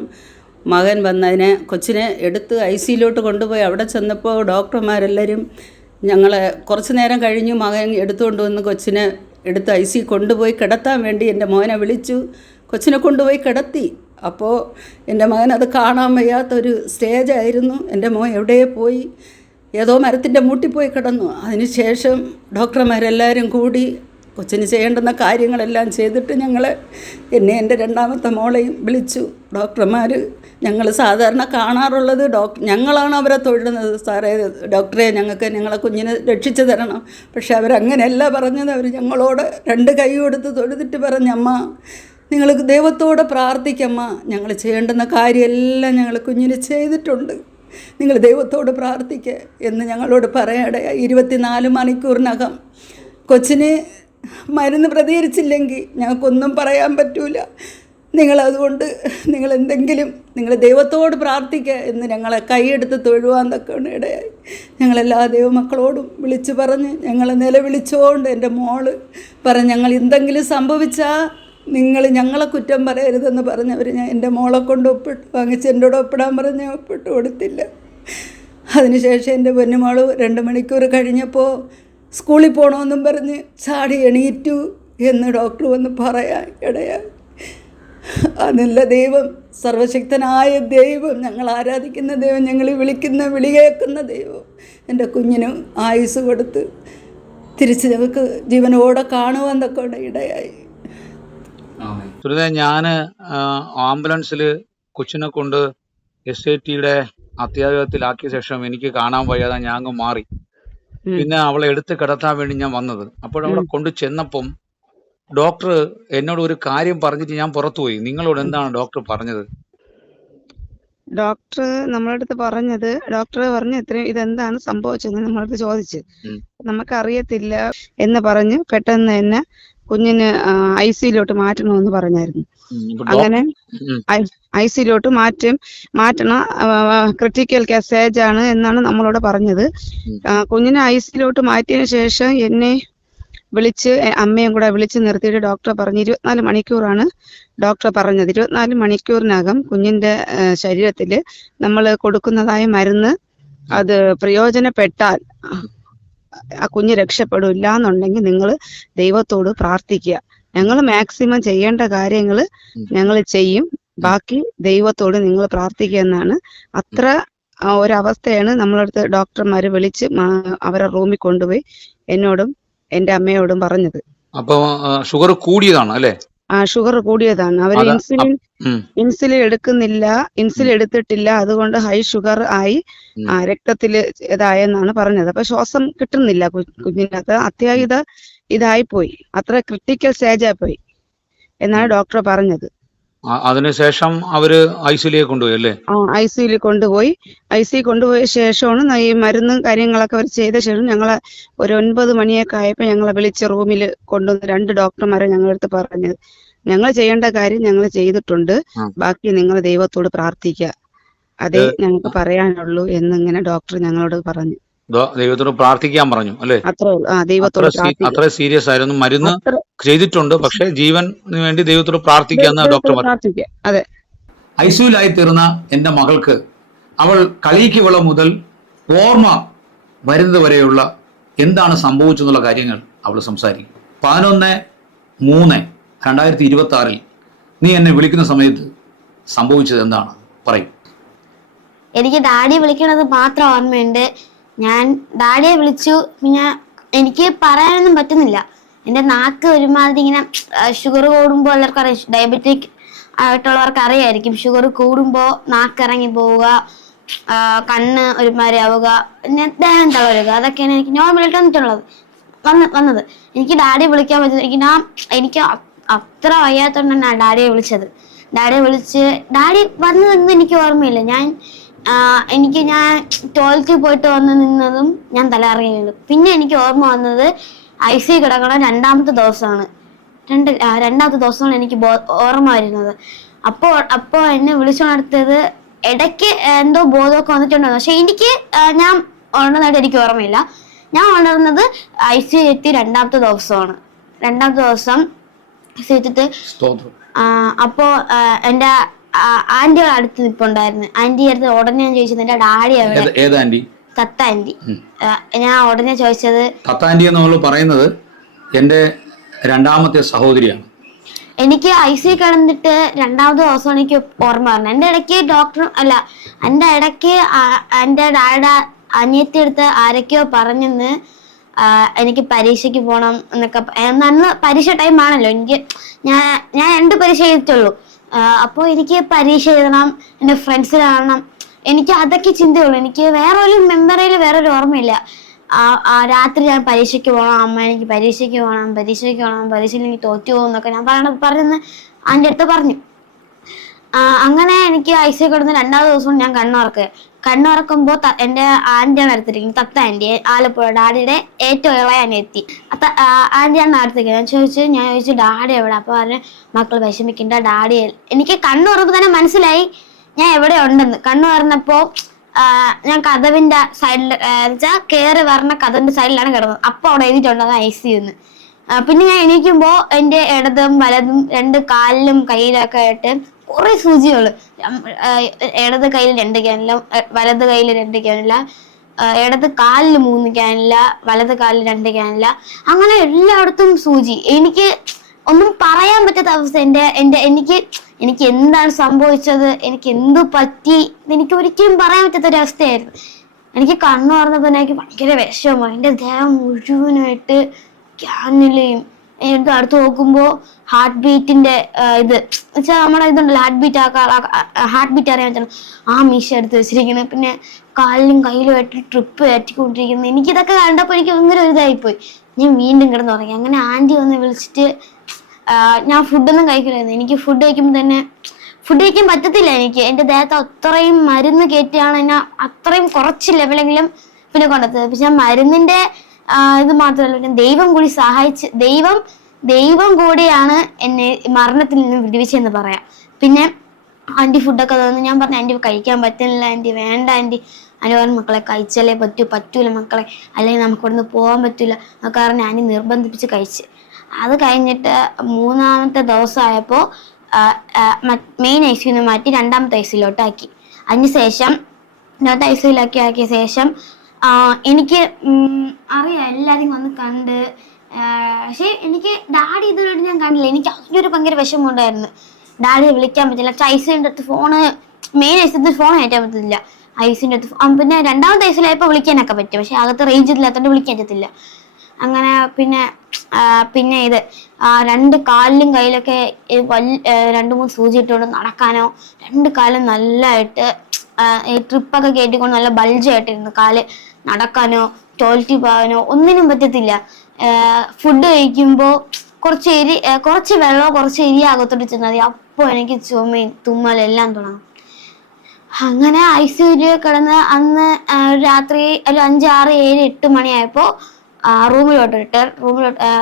മകൻ വന്നതിനെ കൊച്ചിനെ എടുത്ത് ICUയിലോട്ട് കൊണ്ടുപോയി അവിടെ ചെന്നപ്പോൾ ഡോക്ടർമാരെല്ലാവരും ഞങ്ങളെ കുറച്ച് നേരം കഴിഞ്ഞു മകൻ എടുത്തുകൊണ്ട് വന്ന് കൊച്ചിനെ എടുത്ത് ICU കൊണ്ടുപോയി കിടത്താൻ വേണ്ടി എൻ്റെ മോനെ വിളിച്ചു. കൊച്ചിനെ കൊണ്ടുപോയി കിടത്തി. അപ്പോൾ എൻ്റെ മകൻ അത് കാണാൻ വയ്യാത്തൊരു സ്റ്റേജായിരുന്നു. എൻ്റെ മോൻ എവിടെയോ പോയി ഏതോ മരത്തിൻ്റെ മൂട്ടിൽ പോയി കിടന്നു. അതിനുശേഷം ഡോക്ടർമാരെല്ലാവരും കൂടി കൊച്ചിന് ചെയ്യേണ്ടുന്ന കാര്യങ്ങളെല്ലാം ചെയ്തിട്ട് എന്നെ എൻ്റെ 2ാമത്തെ മോളെയും വിളിച്ചു. ഡോക്ടർമാർ, ഞങ്ങൾ സാധാരണ കാണാറുള്ളത് ഞങ്ങളാണ് അവരെ തൊഴുന്നത്, സാറേ ഡോക്ടറെ ഞങ്ങളെ കുഞ്ഞിനെ രക്ഷിച്ചു തരണം. പക്ഷെ അവരങ്ങനെയല്ല പറഞ്ഞത്. അവർ ഞങ്ങളോട് 2 കൈ കൊടുത്ത് തൊഴുതിട്ട് പറഞ്ഞമ്മ, നിങ്ങൾ ദൈവത്തോട് പ്രാർത്ഥിക്കമ്മ, ഞങ്ങൾ ചെയ്യേണ്ടുന്ന കാര്യമെല്ലാം ഞങ്ങൾ കുഞ്ഞിന് ചെയ്തിട്ടുണ്ട്, നിങ്ങൾ ദൈവത്തോട് പ്രാർത്ഥിക്കുക എന്ന് ഞങ്ങളോട് പറയാനിടയായി. 24 മണിക്കൂറിനകം കൊച്ചിന് മരുന്ന് പ്രതികരിച്ചില്ലെങ്കിൽ ഞങ്ങൾക്കൊന്നും പറയാൻ പറ്റൂല. നിങ്ങളതുകൊണ്ട് നിങ്ങൾ ദൈവത്തോട് പ്രാർത്ഥിക്കുക എന്ന് ഞങ്ങളെ കൈയെടുത്ത് തൊഴുവാൻ തക്കവണ്ണം ഇടയായി. ഞങ്ങളെല്ലാ ദൈവമക്കളോടും വിളിച്ചു പറഞ്ഞ് ഞങ്ങൾ നിലവിളിച്ചുകൊണ്ട് എൻ്റെ മോള് പറഞ്ഞ് ഞങ്ങൾ എന്തെങ്കിലും സംഭവിച്ചാൽ നിങ്ങൾ ഞങ്ങളെ കുറ്റം പറയരുതെന്ന് പറഞ്ഞവർ എൻ്റെ മോളെ കൊണ്ട് ഒപ്പിട്ട് വാങ്ങിച്ച് എന്നോട് ഒപ്പിടാൻ പറഞ്ഞ് ഒപ്പിട്ട് കൊടുത്തില്ല. അതിനുശേഷം എൻ്റെ പൊന്നുമോൾ 2 മണിക്കൂർ കഴിഞ്ഞപ്പോൾ സ്കൂളിൽ പോകണമെന്നും പറഞ്ഞ് ചാടി എണീറ്റു എന്ന് ഡോക്ടർ വന്ന് പറയാൻ ഇടയായി. അതല്ല ദൈവം, സർവശക്തനായ ദൈവം, ഞങ്ങൾ ആരാധിക്കുന്ന ദൈവം, ഞങ്ങൾ വിളിക്കുന്ന വിളി കേൾക്കുന്ന ദൈവം എൻ്റെ കുഞ്ഞിന് ആയുസ് കൊടുത്ത് തിരിച്ച് ഞങ്ങൾക്ക് ജീവനോടെ കാണുവാൻ തക്കോടെ ഇടയായി. ഞാൻ ആംബുലൻസിൽ കൊച്ചിനെ കൊണ്ട് SITയുടെ അത്യാഹിതത്തിലാക്കിയ ശേഷം എനിക്ക് കാണാൻ വയ്യാതെ ഞാൻ അങ്ങ് മാറി. പിന്നെ അവളെ എടുത്ത് കിടത്താൻ വേണ്ടി ഞാൻ വന്നത്. അപ്പോഴവിടെ കൊണ്ട് ചെന്നപ്പം ഡോക്ടർ എന്നോട് ഒരു കാര്യം പറഞ്ഞിട്ട് ഞാൻ പുറത്തുപോയി. നിങ്ങളോട് എന്താണ് ഡോക്ടർ പറഞ്ഞത്? ഡോക്ടർ നമ്മളടുത്ത് പറഞ്ഞത്, ഡോക്ടർ പറഞ്ഞു ഇത്രയും ഇതെന്താണ് സംഭവിച്ചതെന്ന് നമ്മളടുത്ത് ചോദിച്ചു. ഉം. നമുക്കറിയത്തില്ല എന്ന് പറഞ്ഞു. പെട്ടെന്ന് തന്നെ കുഞ്ഞിന് ICUലോട്ട് മാറ്റണമെന്ന് പറഞ്ഞായിരുന്നു. ഇപ്പൊ അങ്ങനെ ഉം. ICUലോട്ട് മാറ്റണം, ക്രിട്ടിക്കൽ സ്റ്റേജ് ആണ് എന്നാണ് നമ്മളോട് പറഞ്ഞത്. ഉം. കുഞ്ഞിനെ ICUലോട്ട് മാറ്റിയതിന് ശേഷം എന്നെ വിളിച്ച് അമ്മയും കൂടെ വിളിച്ച് നിർത്തിയിട്ട് ഡോക്ടർ പറഞ്ഞു 24 മണിക്കൂറാണ് ഡോക്ടർ പറഞ്ഞത്. 24 മണിക്കൂറിനകം കുഞ്ഞിന്റെ ശരീരത്തിൽ നമ്മൾ കൊടുക്കുന്നതായ മരുന്ന് അത് പ്രയോജനപ്പെട്ടാൽ ആ കുഞ്ഞ് രക്ഷപ്പെടില്ല എന്നുണ്ടെങ്കിൽ നിങ്ങൾ ദൈവത്തോട് പ്രാർത്ഥിക്കുക. ഞങ്ങൾ മാക്സിമം ചെയ്യേണ്ട കാര്യങ്ങൾ ഞങ്ങൾ ചെയ്യും, ബാക്കി ദൈവത്തോട് നിങ്ങൾ പ്രാർത്ഥിക്കുക എന്നാണ്. അത്ര ഒരവസ്ഥയാണ് നമ്മളടുത്ത് ഡോക്ടർമാര് വിളിച്ച് അവരെ റൂമിൽ കൊണ്ടുപോയി എന്നോടും എന്റെ അമ്മയോടും പറഞ്ഞത്. അപ്പൊ ഷുഗർ കൂടിയതാണ് അല്ലേ? ഷുഗർ കൂടിയതാണ്. അവര് ഇൻസുലിൻ എടുക്കുന്നില്ല, ഇൻസുലിൻ എടുത്തിട്ടില്ല, അതുകൊണ്ട് ഹൈ ഷുഗർ ആയി രക്തത്തില് ഇതായെന്നാണ് പറഞ്ഞത്. അപ്പൊ ശ്വാസം കിട്ടുന്നില്ല കുഞ്ഞിനകത്ത്, അത്യാഹിത ഇതായി പോയി, അത്ര ക്രിട്ടിക്കൽ സ്റ്റേജായി പോയി എന്നാണ് ഡോക്ടർ പറഞ്ഞത്. അതിനുശേഷം അവര് ICUലേക്ക് കൊണ്ടുപോയി അല്ലേ? ICUയിൽ കൊണ്ടുപോയി. ICU കൊണ്ടുപോയ ശേഷമാണ് ഈ മരുന്നും കാര്യങ്ങളൊക്കെ അവർ ചെയ്ത ശേഷം ഞങ്ങളെ ഒരു 9 മണിയൊക്കെ ആയപ്പോൾ ഞങ്ങളെ വിളിച്ച് റൂമിൽ കൊണ്ടുവന്ന് 2 ഡോക്ടർമാരെ ഞങ്ങളടുത്ത് പറഞ്ഞത്, ഞങ്ങൾ ചെയ്യേണ്ട കാര്യം ഞങ്ങൾ ചെയ്തിട്ടുണ്ട്, ബാക്കി നിങ്ങൾ ദൈവത്തോട് പ്രാർത്ഥിക്കുക, അതേ ഞങ്ങൾക്ക് പറയാനുള്ളൂ എന്നിങ്ങനെ ഡോക്ടർ ഞങ്ങളോട് പറഞ്ഞു. ദൈവത്തോട് പ്രാർത്ഥിക്കാൻ പറഞ്ഞു അല്ലേ? ദൈവത്തോട് അത്ര സീരിയസ് ആയിരുന്നു. മരുന്ന് ചെയ്തിട്ടുണ്ട്, പക്ഷെ ജീവന് വേണ്ടി ദൈവത്തോട് പ്രാർത്ഥിക്കാന്ന് ഡോക്ടർ പറഞ്ഞു. അതെ. ICUലായി തീർന്ന എന്റെ മകൾക്ക് അവൾ കളിക്ക് വിള മുതൽ ഓർമ്മ വരുന്നത് വരെയുള്ള എന്താണ് സംഭവിച്ചെന്നുള്ള കാര്യങ്ങൾ അവൾ സംസാരിക്കും. 11/3/2026 നീ എന്നെ വിളിക്കുന്ന സമയത്ത് സംഭവിച്ചത് എന്താണ് പറയും. എനിക്ക് ഡാഡി വിളിക്കണത് മാത്രം ഓർമ്മയുണ്ട്. ഞാൻ ഡാഡിയെ വിളിച്ചു, പിന്നെ എനിക്ക് പറയാനൊന്നും പറ്റുന്നില്ല. എൻ്റെ നാക്ക് ഒരുമാതിരി ഇങ്ങനെ ഷുഗർ കൂടുമ്പോൾ എല്ലാവർക്കും അറിയാം, ഡയബറ്റിക് ആയിട്ടുള്ളവർക്ക് അറിയായിരിക്കും, ഷുഗർ കൂടുമ്പോൾ നാക്കിറങ്ങി പോവുക, കണ്ണ് ഒരുമാതിരി ആവുക, പിന്നെ ദേഹം തളരുക, അതൊക്കെയാണ് എനിക്ക് നോർമലായിട്ട് വന്നത്. എനിക്ക് ഡാഡിയെ വിളിക്കാൻ പറ്റുന്നത്, എനിക്ക് അത്ര വയ്യാത്തോണ്ടാണ് ഞാൻ ഡാഡിയെ വിളിച്ചത്. ഡാഡിയെ വിളിച്ച് ഡാഡി വന്നതെന്ന് എനിക്ക് ഓർമ്മയില്ല. ഞാൻ 12th പോയിട്ട് വന്ന് നിന്നതും ഞാൻ തലകറങ്ങി വീണു. പിന്നെ എനിക്ക് ഓർമ്മ വന്നത് ICU കിടക്കണ രണ്ടാമത്തെ ദിവസമാണ്. രണ്ടാമത്തെ ദിവസമാണ് എനിക്ക് ഓർമ്മ വരുന്നത്. അപ്പോൾ എന്നെ വിളിച്ചുണർത്തിയത് ഇടയ്ക്ക് എന്തോ ബോധമൊക്കെ വന്നിട്ടുണ്ടായിരുന്നു, പക്ഷെ ഞാൻ ഉണർന്നതായിട്ട് എനിക്ക് ഓർമ്മയില്ല. ഞാൻ ഉണർന്നത് ICU എത്തി രണ്ടാമത്തെ ദിവസമാണ്. രണ്ടാമത്തെ ദിവസം ICU എത്തിയിട്ട് അപ്പോ എൻ്റെ ആന്റിയുടെ അടുത്ത് നിൽപ്പുണ്ടായിരുന്നു. ആന്റി അടുത്ത് ഉടനെ ഞാൻ ചോദിച്ചത് എന്റെ ഡാഡി എവിടെ? തത്ത ആന്റി. ഞാൻ ഉടനെ ചോദിച്ചത്, തത്ത ആന്റി എന്ന് പറയുന്നത് എന്റെ രണ്ടാമത്തെ സഹോദരിയാണ്. എനിക്ക് ICU കിടന്നിട്ട് രണ്ടാമത്തെ ദിവസമാണ് എനിക്ക് ഓർമ്മ പറഞ്ഞത്. എൻ്റെ ഇടയ്ക്ക് എൻ്റെ ഇടയ്ക്ക് എൻ്റെ ഡാഡിയുടെ അനിയത്തി എടുത്ത് ആരൊക്കെയോ പറഞ്ഞെന്ന് എനിക്ക് പരീക്ഷയ്ക്ക് പോകണം എന്നൊക്കെ. അന്ന് പരീക്ഷ ടൈം ആണല്ലോ, ഞാൻ 2 പരീക്ഷ ചെയ്തിട്ടുള്ളൂ. അപ്പോൾ എനിക്ക് പരീക്ഷ എഴുതണം, എൻ്റെ ഫ്രണ്ട്സ് കാണണം, എനിക്ക് അതൊക്കെ ചിന്തയുള്ളൂ. എനിക്ക് വേറൊരു മെമ്മറിയിൽ വേറൊരു ഓർമ്മയില്ല. രാത്രി ഞാൻ പരീക്ഷയ്ക്ക് പോകണം, അമ്മ എനിക്ക് പരീക്ഷയ്ക്ക് പോകണം, പരീക്ഷയിൽ എനിക്ക് തോറ്റു പോകും എന്നൊക്കെ ഞാൻ പറഞ്ഞെന്ന് ആൻ്റെ അടുത്ത് പറഞ്ഞു. അങ്ങനെ എനിക്ക് ICU കിടന്ന് രണ്ടാമത്തെ ദിവസം ഞാൻ കണ്ണുറക്കുമ്പോൾ എൻ്റെ ആന്റിയാണ് അടുത്തിരിക്കുന്നത്, തത്ത ആന്റി, ആലപ്പുഴ, ഡാഡിയുടെ ഏറ്റവും ഇളയ അനിയത്തി. ആന്റിയാണ് അടുത്തേക്ക്. ഞാൻ ചോദിച്ചു ഡാഡി എവിടെ? അപ്പോൾ പറഞ്ഞ് മക്കൾ വിഷമിക്കണ്ട, ഡാഡി. എനിക്ക് കണ്ണുറപ്പ് തന്നെ മനസ്സിലായി ഞാൻ എവിടെ ഉണ്ടെന്ന്. കണ്ണു പറഞ്ഞപ്പോൾ ഞാൻ കതവിന്റെ സൈഡിൽ വെച്ചാൽ കയറി പറഞ്ഞ കതവിന്റെ സൈഡിലാണ് കിടന്നത്. അപ്പോൾ അവിടെ എഴുതിയിട്ടുള്ളത് ICU എന്ന്. പിന്നെ ഞാൻ എണീക്കുമ്പോൾ എൻ്റെ ഇടതും വലതും 2 കാലിലും കയ്യിലൊക്കെ ആയിട്ട് കുറെ സൂചികള്. ഇടത് കയ്യിൽ 2 ക്യാനില്ല, വലത് കയ്യിൽ 2 ക്യാനില്ല, ഇടത് കാലിൽ 3 ക്യാനില്ല, വലത് കാലിൽ 2 ക്യാനില്ല, അങ്ങനെ എല്ലായിടത്തും സൂചി. എനിക്ക് ഒന്നും പറയാൻ പറ്റാത്ത അവസ്ഥ. എനിക്ക് എന്താണ് സംഭവിച്ചത്, എനിക്ക് എന്ത് പറ്റി, എനിക്ക് ഒരിക്കലും പറയാൻ പറ്റാത്ത ഒരു അവസ്ഥയായിരുന്നു. എനിക്ക് കണ്ണു തുറന്നപ്പോൾ എനിക്ക് ഭയങ്കര വിഷമമായി. എൻ്റെ ദേഹം മുഴുവനായിട്ട് ക്യാനിലെയും. എനിക്ക് അടുത്ത് നോക്കുമ്പോൾ ഹാർട്ട് ബീറ്റിന്റെ ഇത് വെച്ചാൽ നമ്മുടെ ഇതുണ്ടല്ലോ ഹാർട്ട് ബീറ്റ് അറിയാൻ പറ്റണം ആ മീശ എടുത്ത് വെച്ചിരിക്കുന്നത്. പിന്നെ കാലിലും കയ്യിലുമായിട്ട് ട്രിപ്പ് കയറ്റിക്കൊണ്ടിരിക്കുന്നത്. എനിക്കിതൊക്കെ കണ്ടപ്പോൾ എനിക്ക് ഭയങ്കര ഒരു ഇതായിപ്പോയി. ഞാൻ വീണ്ടും കിടന്നുറങ്ങി. അങ്ങനെ ആൻറ്റി വന്ന് വിളിച്ചിട്ട് ഞാൻ ഫുഡൊന്നും കഴിക്കില്ലായിരുന്നു. എനിക്ക് ഫുഡ് കഴിക്കുമ്പോൾ തന്നെ ഫുഡ് കഴിക്കാൻ പറ്റത്തില്ല. എനിക്ക് എൻ്റെ ദേഹത്ത് അത്രയും മരുന്ന് കയറ്റിയാണ് എന്നെ അത്രയും കുറച്ച് ലെവലെങ്കിലും പിന്നെ കൊണ്ടെത്തത്. പക്ഷെ മരുന്നിന്റെ ഇത് മാത്രമല്ല, പിന്നെ ദൈവം കൂടി സഹായിച്ച് ദൈവം കൂടിയാണ് എന്നെ മരണത്തിൽ നിന്ന് വിടുവിച്ചെന്ന് പറയാം. പിന്നെ ആൻറ്റി ഫുഡൊക്കെ തന്നു. ഞാൻ പറഞ്ഞു ആൻറ്റി കഴിക്കാൻ പറ്റുന്നില്ല ആൻറ്റി, വേണ്ട ആൻറ്റി. ആൻറ്റി പറഞ്ഞു മക്കളെ കഴിച്ചാലേ പറ്റൂല മക്കളെ, അല്ലെങ്കിൽ നമുക്ക് ഇവിടുന്ന് പോകാൻ പറ്റൂല. കാരണം ആൻറ്റി നിർബന്ധിപ്പിച്ച് കഴിച്ച്. അത് കഴിഞ്ഞിട്ട് 3-ാമത്തെ ദിവസമായപ്പോൾ മെയിൻ ഐസിയിൽ നിന്ന് മാറ്റി 2-ാമത്തെ ഐസിയിലോട്ട് ആക്കി. അതിനുശേഷം 2-ാമത്തെ ഐസിയിലാക്കി ആക്കിയ ശേഷം എനിക്ക് അറിയാം എല്ലാവരും വന്ന് കണ്ട്. പക്ഷെ എനിക്ക് ഡാഡി ഇതുവരെയായിട്ട് ഞാൻ കണ്ടില്ല. എനിക്ക് അതിനൊരു ഭയങ്കര വിഷമമുണ്ടായിരുന്നു. ഡാഡിയെ വിളിക്കാൻ പറ്റില്ല. ഐസിൻ്റെ അടുത്ത് ഫോണ്, മെയിൻ ഐസിൻ്റെ ഫോൺ കയറ്റാൻ പറ്റത്തില്ല. ഐസിൻ്റെ അടുത്ത് പിന്നെ 2-ാമത്തെ ഐസിലായപ്പോൾ വിളിക്കാനൊക്കെ പറ്റും. പക്ഷെ അകത്ത് റേഞ്ച് ഇല്ലാത്തതുകൊണ്ട് വിളിക്കാൻ പറ്റത്തില്ല. അങ്ങനെ പിന്നെ ഇത് 2 കാലിലും കയ്യിലൊക്കെ 2-3 സൂചി ഇട്ടുകൊണ്ട് നടക്കാനോ, 2 കാലും നല്ലതായിട്ട് ട്രിപ്പൊക്കെ കയറ്റിക്കൊണ്ട് നല്ല ബൾജായിട്ടിരുന്നു കാല്, നടക്കാനോ ടോയ്ലറ്റിൽ പോകാനോ ഒന്നിനും പറ്റത്തില്ല. ഫുഡ് കഴിക്കുമ്പോൾ കുറച്ച് വെള്ളമോ കുറച്ച് എരി അകത്തോട്ട് ചെന്നാൽ മതി, അപ്പോൾ എനിക്ക് ചുമയും തുമ്മലെല്ലാം തുടങ്ങും. അങ്ങനെ ICU കിടന്ന് അന്ന് രാത്രി ഒരു 5, 6, 7, 8 മണിയായപ്പോൾ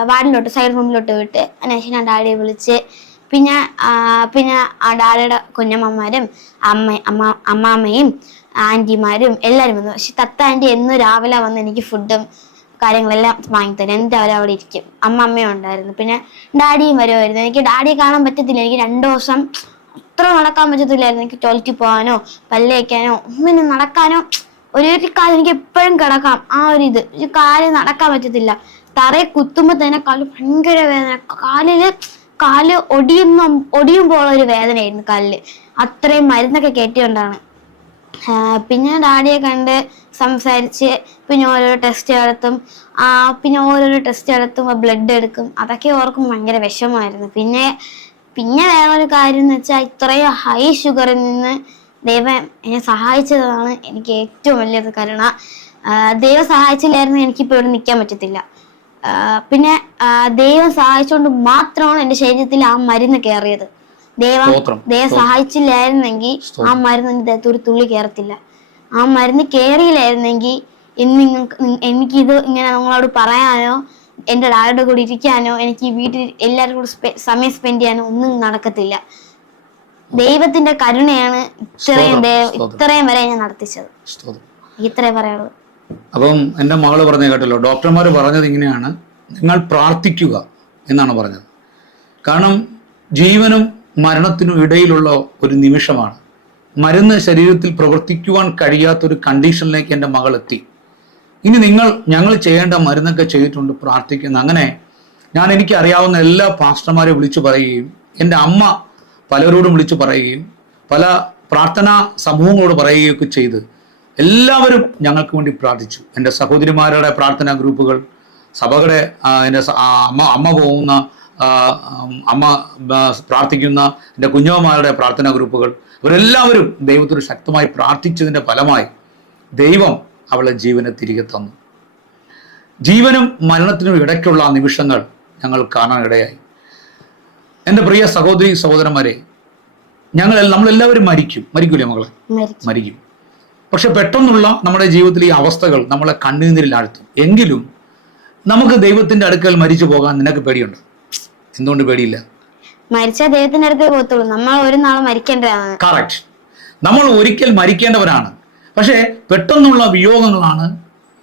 വാർഡിലോട്ട് സൈഡ് റൂമിലോട്ട് വിട്ട്. അതിനുശേഷം ഞാൻ ഡാഡിയെ വിളിച്ച് പിന്നെ ആ ഡാഡിയുടെ കുഞ്ഞമ്മമാരും അമ്മാമ്മയും ആൻറ്റിമാരും എല്ലാവരും വന്നു. പക്ഷെ തത്ത ആൻറ്റി എന്നും രാവിലെ വന്ന് എനിക്ക് ഫുഡും കാര്യങ്ങളെല്ലാം വാങ്ങിത്തരും. എന്നിട്ട് അവരവിടെ ഇരിക്കും. അമ്മയും ഉണ്ടായിരുന്നു. പിന്നെ ഡാഡിയും വരുമായിരുന്നു. എനിക്ക് ഡാഡിയെ കാണാൻ പറ്റത്തില്ല. എനിക്ക് 2 ദിവസം അത്ര നടക്കാൻ പറ്റത്തില്ലായിരുന്നു. എനിക്ക് ടോയ്ലറ്റിൽ പോകാനോ പല്ല് വയ്ക്കാനോ ഒന്നിനും നടക്കാനോ ഒരു കാലം എനിക്ക് എപ്പോഴും കിടക്കാം. ആ ഒരു കാല് നടക്കാൻ പറ്റത്തില്ല. തറയെ കുത്തുമ്പോൾ തന്നെ കാല് ഭയങ്കര വേദന. കാല് ഒടിയുമ്പോൾ ഒരു വേദനയായിരുന്നു കാലില്. അത്രയും മരുന്നൊക്കെ കയറ്റിക്കൊണ്ടാണ്. പിന്നെ ഡാഡിയെ കണ്ട് സംസാരിച്ച് പിന്നെ ഓരോരോ ടെസ്റ്റ് നടത്തുമ്പോൾ ബ്ലഡ് എടുക്കും. അതൊക്കെ ഓർക്കും ഭയങ്കര വിഷമമായിരുന്നു. പിന്നെ വേറൊരു കാര്യം എന്ന് വെച്ചാൽ ഇത്രയും ഹൈ ഷുഗറിൽ നിന്ന് ദൈവം എന്നെ സഹായിച്ചതാണ് എനിക്ക് ഏറ്റവും വലിയത്. കാരണം ദൈവം സഹായിച്ചില്ലായിരുന്നു എനിക്കിപ്പോൾ ഇവിടെ നിൽക്കാൻ പറ്റത്തില്ല. പിന്നെ ദൈവം സഹായിച്ചുകൊണ്ട് മാത്രമാണ് എൻ്റെ ശരീരത്തിൽ ആ മരുന്ന് കയറിയത്. ദൈവം സഹായിച്ചില്ലായിരുന്നെങ്കിൽ ആ മരുന്ന് എൻ്റെ ദേഹത്ത് ഒരു തുള്ളി കയറത്തില്ല. ആ മരുന്ന് കയറിയില്ലായിരുന്നെങ്കിൽ എനിക്കിത് ഇങ്ങനെ നിങ്ങളോട് പറയാനോ എൻ്റെ ഡാഡിയുടെ കൂടെ ഇരിക്കാനോ എനിക്ക് വീട്ടിൽ എല്ലാവരും കൂടെ സമയം സ്പെൻഡ് ചെയ്യാനോ ഒന്നും നടക്കത്തില്ല. ദൈവത്തിന്റെ കരുണയാണ് ഇത്രയും വരെ ഞാൻ നടത്തിച്ചത്. ഇത്രേ പറയുള്ളൂ. അപ്പം എൻ്റെ മകള് പറഞ്ഞ കേട്ടല്ലോ, ഡോക്ടർമാർ പറഞ്ഞത് ഇങ്ങനെയാണ്, നിങ്ങൾ പ്രാർത്ഥിക്കുക എന്നാണ് പറഞ്ഞത്. കാരണം ജീവനും മരണത്തിനും ഇടയിലുള്ള ഒരു നിമിഷമാണ്. മരുന്ന് ശരീരത്തിൽ പ്രവർത്തിക്കുവാൻ കഴിയാത്തൊരു കണ്ടീഷനിലേക്ക് എൻ്റെ മകൾ എത്തി. ഇനി ഞങ്ങൾ ചെയ്യേണ്ട മരുന്നൊക്കെ ചെയ്തിട്ടുണ്ട്, പ്രാർത്ഥിക്കുന്നു. അങ്ങനെ എനിക്ക് അറിയാവുന്ന എല്ലാ പാസ്റ്റർമാരെ വിളിച്ചു പറയുകയും എൻ്റെ അമ്മ പലരോടും വിളിച്ചു പറയുകയും പല പ്രാർത്ഥനാ സമൂഹങ്ങളോട് പറയുകയൊക്കെ ചെയ്ത് എല്ലാവരും ഞങ്ങൾക്ക് വേണ്ടി പ്രാർത്ഥിച്ചു. എൻ്റെ സഹോദരിമാരുടെ പ്രാർത്ഥനാ ഗ്രൂപ്പുകൾ, സഭകളുടെ എൻ്റെ അമ്മ പോകുന്ന അമ്മ പ്രാർത്ഥിക്കുന്ന എൻ്റെ കുഞ്ഞമ്മമാരുടെ പ്രാർത്ഥനാ ഗ്രൂപ്പുകൾ, ഇവരെല്ലാവരും ദൈവത്തോട് ശക്തമായി പ്രാർത്ഥിച്ചതിൻ്റെ ഫലമായി ദൈവം അവളെ ജീവനെ തിരികെ തന്നു. ജീവനും മരണത്തിനും ഇടയ്ക്കുള്ള ആ നിമിഷങ്ങൾ ഞങ്ങൾ കാണാനിടയായി. എൻ്റെ പ്രിയ സഹോദരന്മാരെ, നമ്മളെല്ലാവരും മരിക്കൂലേ മകളെ? മരിക്കും. പക്ഷെ പെട്ടെന്നുള്ള നമ്മുടെ ജീവിതത്തിൽ ഈ അവസ്ഥകൾ നമ്മളെ കണ്ണുനീരിലാഴ്ത്തും. എങ്കിലും നമുക്ക് ദൈവത്തിന്റെ അടുക്കൽ മരിച്ചു പോകാൻ നിനക്ക് പേടിയുണ്ട്. എന്തുകൊണ്ട് പേടിയില്ല? മരിച്ച ദൈവത്തിന്റെ അടുക്കൽ പോകത്തുള്ളൂ. നമ്മൾ ഒരു നാൾ മരിക്കേണ്ടതാണ്. കറക്റ്റ്. നമ്മൾ ഒരിക്കൽ മരിക്കേണ്ടവരാണ്. പക്ഷെ പെട്ടെന്നുള്ള വിയോഗങ്ങളാണ്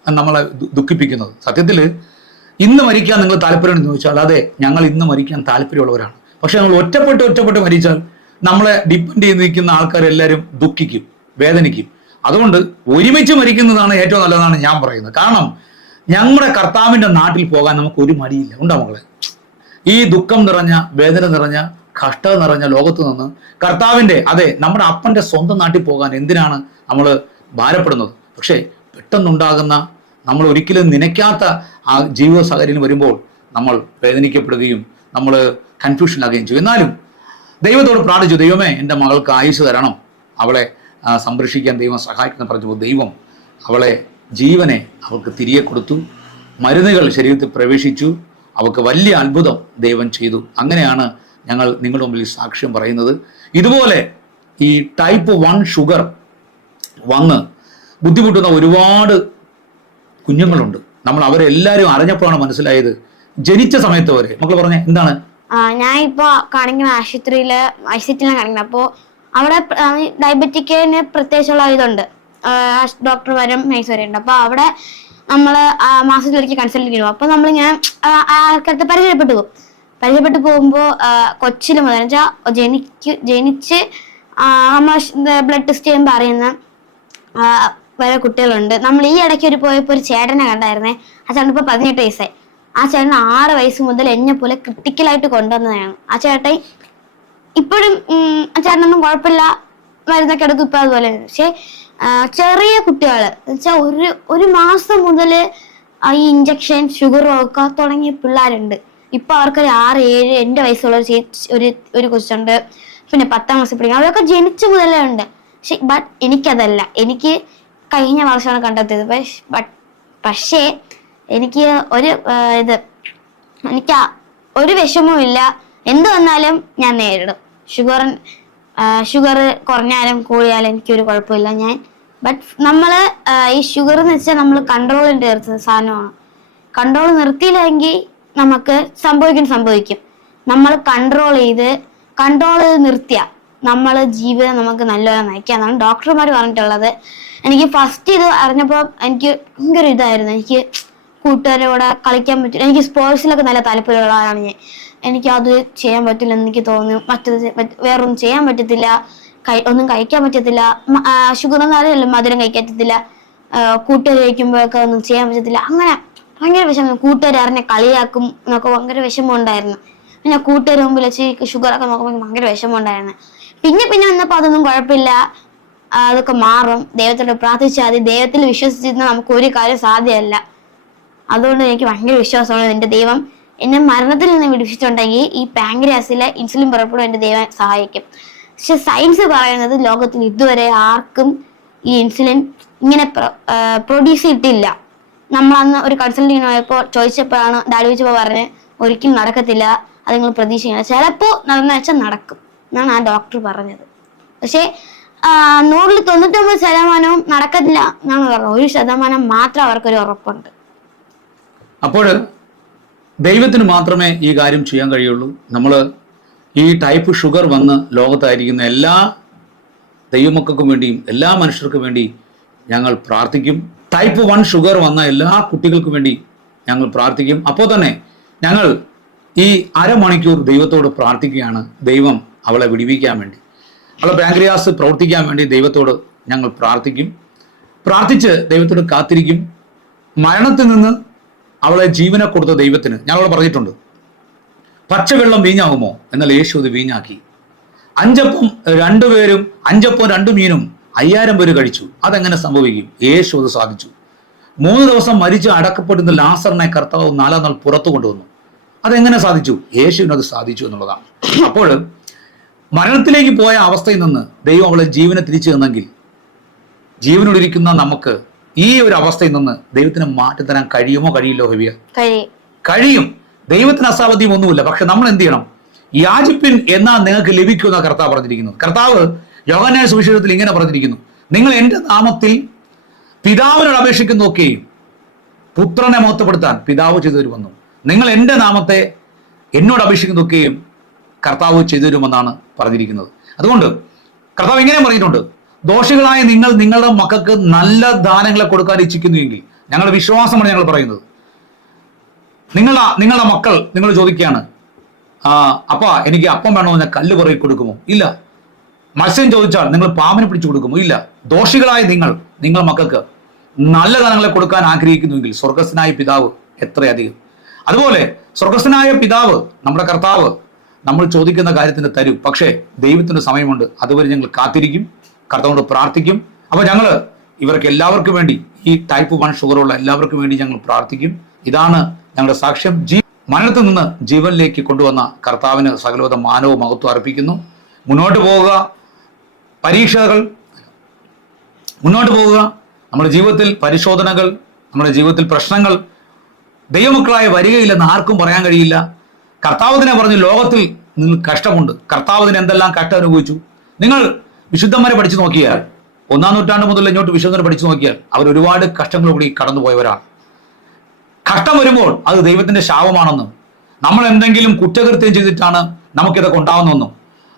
നമ്മളെ ദുഃഖിപ്പിക്കുന്നത്. സത്യത്തിൽ ഇന്ന് മരിക്കാൻ നിങ്ങൾ താല്പര്യമെന്ന് ചോദിച്ചാൽ അതെ, ഞങ്ങൾ ഇന്ന് മരിക്കാൻ താല്പര്യമുള്ളവരാണ്. പക്ഷെ നമ്മൾ ഒറ്റപ്പെട്ട് മരിച്ചാൽ നമ്മളെ ഡിപ്പെൻഡ് ചെയ്ത് നിൽക്കുന്ന ആൾക്കാരെല്ലാവരും ദുഃഖിക്കും, വേദനിക്കും. അതുകൊണ്ട് ഒരുമിച്ച് മരിക്കുന്നതാണ് ഏറ്റവും നല്ലതാണ് ഞാൻ പറയുന്നത്. കാരണം ഞങ്ങളുടെ കർത്താവിൻ്റെ നാട്ടിൽ പോകാൻ നമുക്ക് ഒരു മടിയില്ല. ഉണ്ടോ മകളെ? ഈ ദുഃഖം നിറഞ്ഞ, വേദന നിറഞ്ഞ, കഷ്ടത നിറഞ്ഞ ലോകത്ത് നിന്ന് കർത്താവിൻ്റെ, അതെ, നമ്മുടെ അപ്പൻ്റെ സ്വന്തം നാട്ടിൽ പോകാൻ എന്തിനാണ് നമ്മൾ ഭാരപ്പെടുന്നത്? പക്ഷേ പെട്ടെന്നുണ്ടാകുന്ന, നമ്മൾ ഒരിക്കലും നനയ്ക്കാത്ത ആ ജീവിത സാഹചര്യം വരുമ്പോൾ നമ്മൾ വേദനിക്കപ്പെടുകയും നമ്മൾ കൺഫ്യൂഷനിലാകുകയും ചെയ്യും. എന്നാലും ദൈവത്തോട് പ്രാർത്ഥിച്ചു, ദൈവമേ എൻ്റെ മകൾക്ക് ആയുസ് തരണം, അവളെ സംരക്ഷിക്കാൻ ദൈവം സഹായിക്കുന്ന പറഞ്ഞപ്പോൾ ദൈവം അവളെ ജീവനെ അവൾക്ക് തിരികെ കൊടുത്തു. മരുന്നുകൾ ശരീരത്തിൽ പ്രവേശിച്ചു. അവൾക്ക് വലിയ അത്ഭുതം ദൈവം ചെയ്തു. അങ്ങനെയാണ് ഞങ്ങൾ നിങ്ങളുടെ മുമ്പിൽ സാക്ഷ്യം പറയുന്നത്. ഇതുപോലെ ഈ ടൈപ്പ് 1 ഷുഗർ വന്ന് ബുദ്ധിമുട്ടുന്ന ഒരുപാട് കുഞ്ഞുങ്ങളുണ്ട്. നമ്മൾ അവരെല്ലാവരും അറിഞ്ഞപ്പോഴാണ് മനസ്സിലായത്. ജനിച്ച സമയത്ത് വരെ മക്കൾ പറഞ്ഞ എന്താണ്? ഞാൻ ഇപ്പൊ കാണിക്കുന്ന ആശുപത്രിയിലാണ് കാണിക്കുന്നത്. അപ്പോൾ അവിടെ ഡയബറ്റിക്കിന് പ്രത്യേകിച്ചുള്ള ഇതുണ്ട്, ഡോക്ടർമാരും നഴ്സ് വരെ ഉണ്ട്. അപ്പൊ അവിടെ നമ്മള് മാസത്തിലൊരിക്കൽ കൺസൾട്ട് ചെയ്യണം. അപ്പൊ നമ്മളിങ്ങനെ ആൾക്കാർക്ക് പരിചയപ്പെട്ടു പോകുമ്പോ കൊച്ചില് മുതൽ ജനിച്ച് നമ്മൾ ബ്ലഡ് ടെസ്റ്റ് ചെയ്യുമ്പോൾ അറിയുന്ന വരെ കുട്ടികളുണ്ട്. നമ്മൾ ഈ ഇടയ്ക്ക് പോയപ്പോ ഒരു ചേട്ടനെ കണ്ടായിരുന്നേ. ആ ചേട്ടൻ ഇപ്പൊ 18 വയസ്സായി. ആ ചേട്ടൻ 6 വയസ്സ് മുതൽ എന്നെ പോലെ ക്രിട്ടിക്കലായിട്ട് കൊണ്ടുവന്നതാണ്. ആ ചേട്ടൻ ഇപ്പോഴും ആ ചേട്ടനൊന്നും കുഴപ്പമില്ല, മരുന്നൊക്കെ എടുക്കും ഇപ്പൊ അതുപോലെ. പക്ഷെ ചെറിയ കുട്ടികള് എന്നുവെച്ചാൽ ഒരു മാസം മുതല് ഈ ഇഞ്ചക്ഷൻ ഷുഗർ ഒക്കെ തുടങ്ങിയ പിള്ളേരുണ്ട്. ഇപ്പൊ അവർക്ക് 6, 7 എൻ്റെ വയസ്സുള്ള ഒരു കൊച്ചുണ്ട്. പിന്നെ 10ാം ക്ലാസ്സിൽ പഠിക്കണം. അവരൊക്കെ ജനിച്ച മുതലേ ഉണ്ട്. ബട്ട് എനിക്കതല്ല. എനിക്ക് കഴിഞ്ഞ വർഷമാണ് കണ്ടെത്തിയത്. പക്ഷേ എനിക്ക് എനിക്ക് ഒരു വിഷമവും ഇല്ല. എന്ത് വന്നാലും ഞാൻ നേരിടും. ഷുഗർ കുറഞ്ഞാലും കൂടിയാലും എനിക്കൊരു കുഴപ്പമില്ല. ബട്ട് നമ്മള് ഈ ഷുഗർ എന്ന് വെച്ചാൽ നമ്മൾ കൺട്രോളിൽ നിർത്തുന്ന സാധനമാണ്. കൺട്രോൾ നിർത്തിയില്ലെങ്കിൽ നമുക്ക് സംഭവിക്കും. നമ്മൾ കൺട്രോൾ ചെയ്ത് നിർത്തിയ നമ്മള് ജീവിതം നമുക്ക് നല്ലപോലെ നയിക്കാന്നാണ് ഡോക്ടർമാർ പറഞ്ഞിട്ടുള്ളത്. എനിക്ക് ഫസ്റ്റ് ഇത് അറിഞ്ഞപ്പോൾ എനിക്ക് ഭയങ്കര ഇതായിരുന്നു. എനിക്ക് കൂട്ടുകാരോടെ കളിക്കാൻ പറ്റില്ല. എനിക്ക് സ്പോർട്സിലൊക്കെ നല്ല താല്പര്യമുള്ള ആളാണ് ഞാൻ. എനിക്ക് അത് ചെയ്യാൻ പറ്റില്ല എന്ന് എനിക്ക് തോന്നുന്നു. വേറൊന്നും ചെയ്യാൻ പറ്റത്തില്ല, ഒന്നും കഴിക്കാൻ പറ്റത്തില്ല. ഷുഗർ എന്ന് അറിയില്ല, മധുരം കഴിക്കാൻ പറ്റത്തില്ല. കൂട്ടുകാർ കഴിക്കുമ്പോഴൊക്കെ ഒന്നും ചെയ്യാൻ പറ്റത്തില്ല. അങ്ങനെ ഭയങ്കര വിഷമം. കൂട്ടുകാർ അറിഞ്ഞ കളിയാക്കും എന്നൊക്കെ ഭയങ്കര വിഷമം ഉണ്ടായിരുന്നു. പിന്നെ കൂട്ടുകാർ മുമ്പിൽ വെച്ച് ഷുഗറൊക്കെ നോക്കുമ്പോൾ ഭയങ്കര വിഷമം ഉണ്ടായിരുന്നു. പിന്നെ വന്നപ്പോൾ അതൊന്നും കുഴപ്പമില്ല, അതൊക്കെ മാറും. ദൈവത്തോട് പ്രാർത്ഥിച്ചാൽ മതി. ദൈവത്തിൽ വിശ്വസിച്ചിരുന്ന നമുക്ക് ഒരു കാര്യം സാധ്യമല്ല. അതുകൊണ്ട് എനിക്ക് ഭയങ്കര വിശ്വാസമാണ് എൻ്റെ ദൈവം എന്നെ മരണത്തിൽ നിന്ന് വിടിപ്പിച്ചിട്ടുണ്ടെങ്കിൽ ഈ പാങ്ക്രിയാസിലെ ഇൻസുലിൻ പുറപ്പെടും എൻ്റെ ദൈവം സഹായിക്കും. പക്ഷെ സയൻസ് പറയുന്നത് ലോകത്തിൽ ഇതുവരെ ആർക്കും ഈ ഇൻസുലിൻ ഇങ്ങനെ പ്രൊഡ്യൂസ് ചെയ്തിട്ടില്ല. നമ്മളന്ന് ഒരു കൺസൾട്ടിങ്ങിന് പോയപ്പോൾ ചോദിച്ചപ്പോഴാണ് ഡാഡി ചോദിച്ചപ്പോൾ പറഞ്ഞ് ഒരിക്കലും നടക്കത്തില്ല, അത് നിങ്ങൾ പ്രതീക്ഷിക്കണം. ചിലപ്പോൾ നടന്നു വെച്ചാൽ നടക്കും എന്നാണ് ആ ഡോക്ടർ പറഞ്ഞത്. പക്ഷെ 199% നടക്കത്തില്ല എന്നാണ് പറഞ്ഞത്. 1% മാത്രം അവർക്കൊരു ഉറപ്പുണ്ട്. അപ്പോൾ ദൈവത്തിന് മാത്രമേ ഈ കാര്യം ചെയ്യാൻ കഴിയുള്ളൂ. നമ്മൾ ഈ ടൈപ്പ് ഷുഗർ വന്ന് ലോകത്തായിരിക്കുന്ന എല്ലാ ദൈവമക്കൾക്കും വേണ്ടിയും എല്ലാ മനുഷ്യർക്കും വേണ്ടി ഞങ്ങൾ പ്രാർത്ഥിക്കും. ടൈപ്പ് 1 ഷുഗർ വന്ന എല്ലാ കുട്ടികൾക്കും വേണ്ടി ഞങ്ങൾ പ്രാർത്ഥിക്കും. അപ്പോൾ തന്നെ ഞങ്ങൾ ഈ അരമണിക്കൂർ ദൈവത്തോട് പ്രാർത്ഥിക്കുകയാണ്. ദൈവം അവളെ വിടിവിക്കാൻ വേണ്ടി, അവളെ പാങ്ക്രിയാസ് പ്രവർത്തിക്കാൻ വേണ്ടി ദൈവത്തോട് ഞങ്ങൾ പ്രാർത്ഥിച്ച് ദൈവത്തോട് കാത്തിരിക്കും. മരണത്തിൽ നിന്ന് അവളെ ജീവനെ കൊടുത്ത ദൈവത്തിന് ഞങ്ങളോട് പറഞ്ഞിട്ടുണ്ട്, പച്ചവെള്ളം വീഞ്ഞാകുമോ? എന്നാൽ യേശു അത് വീഞ്ഞാക്കി. 5 2 മീനും 5000 പേര് കഴിച്ചു. അതെങ്ങനെ സംഭവിക്കും? യേശു അത് സാധിച്ചു. 3 ദിവസം മരിച്ച് അടക്കപ്പെടുന്ന ലാസറിനെ കർത്താവ് 4ാം നാൾ പുറത്തു കൊണ്ടുവന്നു. അതെങ്ങനെ സാധിച്ചു? യേശുവിന് അത് സാധിച്ചു എന്നുള്ളതാണ്. അപ്പോൾ മരണത്തിലേക്ക് പോയ അവസ്ഥയിൽ നിന്ന് ദൈവം അവളെ ജീവനെ തിരിച്ചു തന്നെങ്കിൽ ജീവനോടിരിക്കുന്ന നമുക്ക് ഈ ഒരു അവസ്ഥയിൽ നിന്ന് ദൈവത്തിന് മാറ്റി തരാൻ കഴിയുമോ? കഴിയില്ലോ ഹെവിയ? കഴിയും. ദൈവത്തിന് അസാധ്യം ഒന്നുമില്ല. പക്ഷെ നമ്മൾ എന്ത് ചെയ്യണം? യാചിപ്പിൻ എന്നാൽ നിങ്ങൾക്ക് ലഭിക്കുമെന്ന കർത്താവ് പറഞ്ഞിരിക്കുന്നത്. കർത്താവ് യോഹന്നാൻ സുവിശേഷത്തിൽ ഇങ്ങനെ പറഞ്ഞിരിക്കുന്നു, നിങ്ങൾ എൻ്റെ നാമത്തിൽ പിതാവിനോട് അപേക്ഷിക്കുന്നതൊക്കെയും പുത്രനെ മഹത്വപ്പെടുത്താൻ പിതാവ് ചെയ്തു തരുമെന്നും, നിങ്ങൾ എൻ്റെ നാമത്തെ എന്നോട് അപേക്ഷിക്കുന്നതൊക്കെയും കർത്താവ് ചെയ്തു തരുമെന്നാണ് പറഞ്ഞിരിക്കുന്നത്. അതുകൊണ്ട് കർത്താവ് ഇങ്ങനെ പറഞ്ഞിട്ടുണ്ട്, ദോഷികളായ നിങ്ങൾ നിങ്ങളുടെ മക്കൾക്ക് നല്ല ദാനങ്ങളെ കൊടുക്കാൻ ഇച്ഛിക്കുന്നുവെങ്കിൽ, ഞങ്ങളുടെ വിശ്വാസമാണ് ഞങ്ങൾ പറയുന്നത്. നിങ്ങളുടെ മക്കൾ നിങ്ങൾ ചോദിക്കുകയാണ്, അപ്പാ എനിക്ക് അപ്പം വേണോ? ഞാൻ കല്ല് പുറകെ കൊടുക്കുമോ? ഇല്ല. മത്സ്യം ചോദിച്ചാൽ നിങ്ങൾ പാമ്പിനെ പിടിച്ചു കൊടുക്കുമോ? ഇല്ല. ദോഷികളായ നിങ്ങൾ മക്കൾക്ക് നല്ല ദാനങ്ങളെ കൊടുക്കാൻ ആഗ്രഹിക്കുന്നുവെങ്കിൽ സ്വർഗസ്ഥനായ പിതാവ് എത്രയധികം. അതുപോലെ സ്വർഗസ്ഥനായ പിതാവ് നമ്മുടെ കർത്താവ് നമ്മൾ ചോദിക്കുന്ന കാര്യത്തിന് തരും. പക്ഷേ ദൈവത്തിന്റെ സമയമുണ്ട്. അതുവരെ ഞങ്ങൾ കാത്തിരിക്കും, കർത്താവിനോട് പ്രാർത്ഥിക്കും. അപ്പോൾ ഞങ്ങൾ ഇവർക്ക് എല്ലാവർക്കും വേണ്ടി, ഈ ടൈപ്പ് 1 ഷുഗറുള്ള എല്ലാവർക്കും വേണ്ടി ഞങ്ങൾ പ്രാർത്ഥിക്കും. ഇതാണ് ഞങ്ങളുടെ സാക്ഷ്യം. മരണത്തിൽ നിന്ന് ജീവനിലേക്ക് കൊണ്ടുവന്ന കർത്താവിന് സകലവിധ മാനവും മഹത്വം അർപ്പിക്കുന്നു. മുന്നോട്ട് പോവുക, പരീക്ഷകൾ മുന്നോട്ട് പോവുക. നമ്മുടെ ജീവിതത്തിൽ പരിശോധനകൾ, നമ്മുടെ ജീവിതത്തിൽ പ്രശ്നങ്ങൾ ദൈവമക്കളായി വരികയില്ലെന്ന് ആർക്കും പറയാൻ കഴിയില്ല. കർത്താവ് തന്നെ പറഞ്ഞു, ലോകത്തിൽ നിങ്ങൾക്ക് കഷ്ടമുണ്ട്. കർത്താവ് തന്നെ എന്തെല്ലാം കഷ്ടം അനുഭവിച്ചു. നിങ്ങൾ വിശുദ്ധന്മാരെ പഠിച്ചു നോക്കിയാൽ, 1-ാം നൂറ്റാണ്ട് മുതൽ ഇങ്ങോട്ട് വിശുദ്ധരെ പഠിച്ചു നോക്കിയാൽ അവർ ഒരുപാട് കഷ്ടങ്ങളിലൂടെ കടന്നുപോയവരാണ്. കഷ്ടം വരുമ്പോൾ അത് ദൈവത്തിന്റെ ശാപമാണെന്നും, നമ്മൾ എന്തെങ്കിലും കുറ്റകൃത്യം ചെയ്തിട്ടാണ് നമുക്കിതൊക്കെ ഉണ്ടാവുന്നതെന്നും,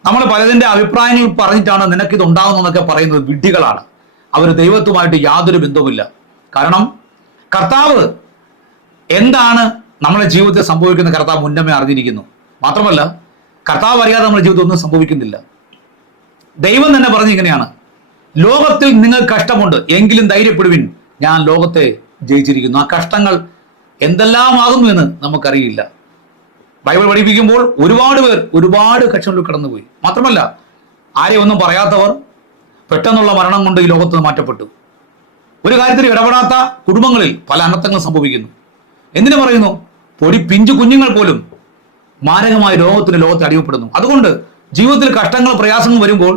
നമ്മൾ പലതിന്റെ അഭിപ്രായങ്ങൾ പറഞ്ഞിട്ടാണ് നിനക്കിത് ഉണ്ടാകുന്നതെന്നൊക്കെ പറയുന്നത് വിഡ്ഢികളാണ്. അവർ ദൈവത്തുമായിട്ട് യാതൊരു ബന്ധവുമില്ല. കാരണം കർത്താവ് എന്താണ് നമ്മുടെ ജീവിതത്തിൽ സംഭവിക്കുന്ന കർത്താവ് മുന്നമേ അറിഞ്ഞിരിക്കുന്നു. മാത്രമല്ല കർത്താവ് അറിയാതെ നമ്മുടെ ജീവിതത്തിൽ ഒന്നും സംഭവിക്കുന്നില്ല. ദൈവം തന്നെ പറഞ്ഞ് ഇങ്ങനെയാണ്, ലോകത്തിൽ നിങ്ങൾ കഷ്ടമുണ്ട്, എങ്കിലും ധൈര്യപ്പെടുവിൻ, ഞാൻ ലോകത്തെ ജയിച്ചിരിക്കുന്നു. ആ കഷ്ടങ്ങൾ എന്തെല്ലാമാകുന്നു എന്ന് നമുക്കറിയില്ല. ബൈബിൾ പഠിപ്പിക്കുമ്പോൾ ഒരുപാട് പേർ ഒരുപാട് കഷ്ടങ്ങളിൽ കടന്നുപോയി. മാത്രമല്ല ആരെയും ഒന്നും പറയാത്തവർ പെട്ടെന്നുള്ള മരണം കൊണ്ട് ഈ ലോകത്ത് നിന്ന് മാറ്റപ്പെട്ടു. ഒരു കാര്യത്തിൽ ഇടപെടാത്ത കുടുംബങ്ങളിൽ പല അനർത്ഥങ്ങളും സംഭവിക്കുന്നു. എന്തിനു പറയുന്നു? പിഞ്ചു കുഞ്ഞുങ്ങൾ പോലും മാരകമായ ലോകത്തെ അടിമപ്പെടുന്നു. അതുകൊണ്ട് ജീവിതത്തിൽ കഷ്ടങ്ങൾ പ്രയാസങ്ങൾ വരുമ്പോൾ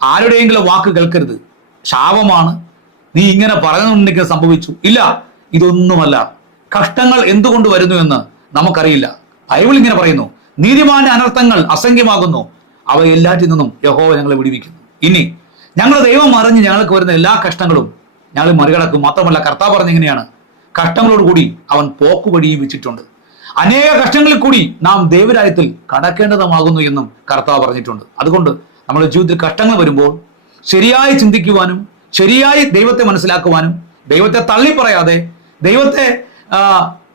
ആരുടെയെങ്കിലും വാക്ക് കേൾക്കരുത്. ശാപമാണ്, നീ ഇങ്ങനെ പറയുന്നുണ്ടെങ്കിൽ സംഭവിച്ചു. ഇല്ല, ഇതൊന്നുമല്ല. കഷ്ടങ്ങൾ എന്തുകൊണ്ട് വരുന്നു എന്ന് നമുക്കറിയില്ല. ബൈബിൾ ഇങ്ങനെ പറയുന്നു, നീതിമാന്റെ അനർത്ഥങ്ങൾ അസംഖ്യമാകുന്നു, അവ എല്ലാറ്റിൽ നിന്നും യഹോവ ഞങ്ങളെ വിടുവിക്കുന്നു. ഇനി ഞങ്ങൾ ദൈവം അറിഞ്ഞ് ഞങ്ങൾക്ക് വരുന്ന എല്ലാ കഷ്ടങ്ങളും ഞങ്ങൾ മറികടക്കും. മാത്രമല്ല കർത്താവ് പറഞ്ഞ ഇങ്ങനെയാണ്, കഷ്ടങ്ങളോട് കൂടി അവൻ പോക്കുവഴിയും വെച്ചിട്ടുണ്ട്. അനേക കഷ്ടങ്ങളിൽ കൂടി നാം ദൈവരാജ്യത്തിൽ കടക്കേണ്ടതുമാകുന്നു എന്നും കർത്താവ് പറഞ്ഞിട്ടുണ്ട്. അതുകൊണ്ട് നമ്മുടെ ജീവിതത്തിൽ കഷ്ടങ്ങൾ വരുമ്പോൾ ശരിയായി ചിന്തിക്കുവാനും ശരിയായി ദൈവത്തെ മനസ്സിലാക്കുവാനും ദൈവത്തെ തള്ളിപ്പറയാതെ ദൈവത്തെ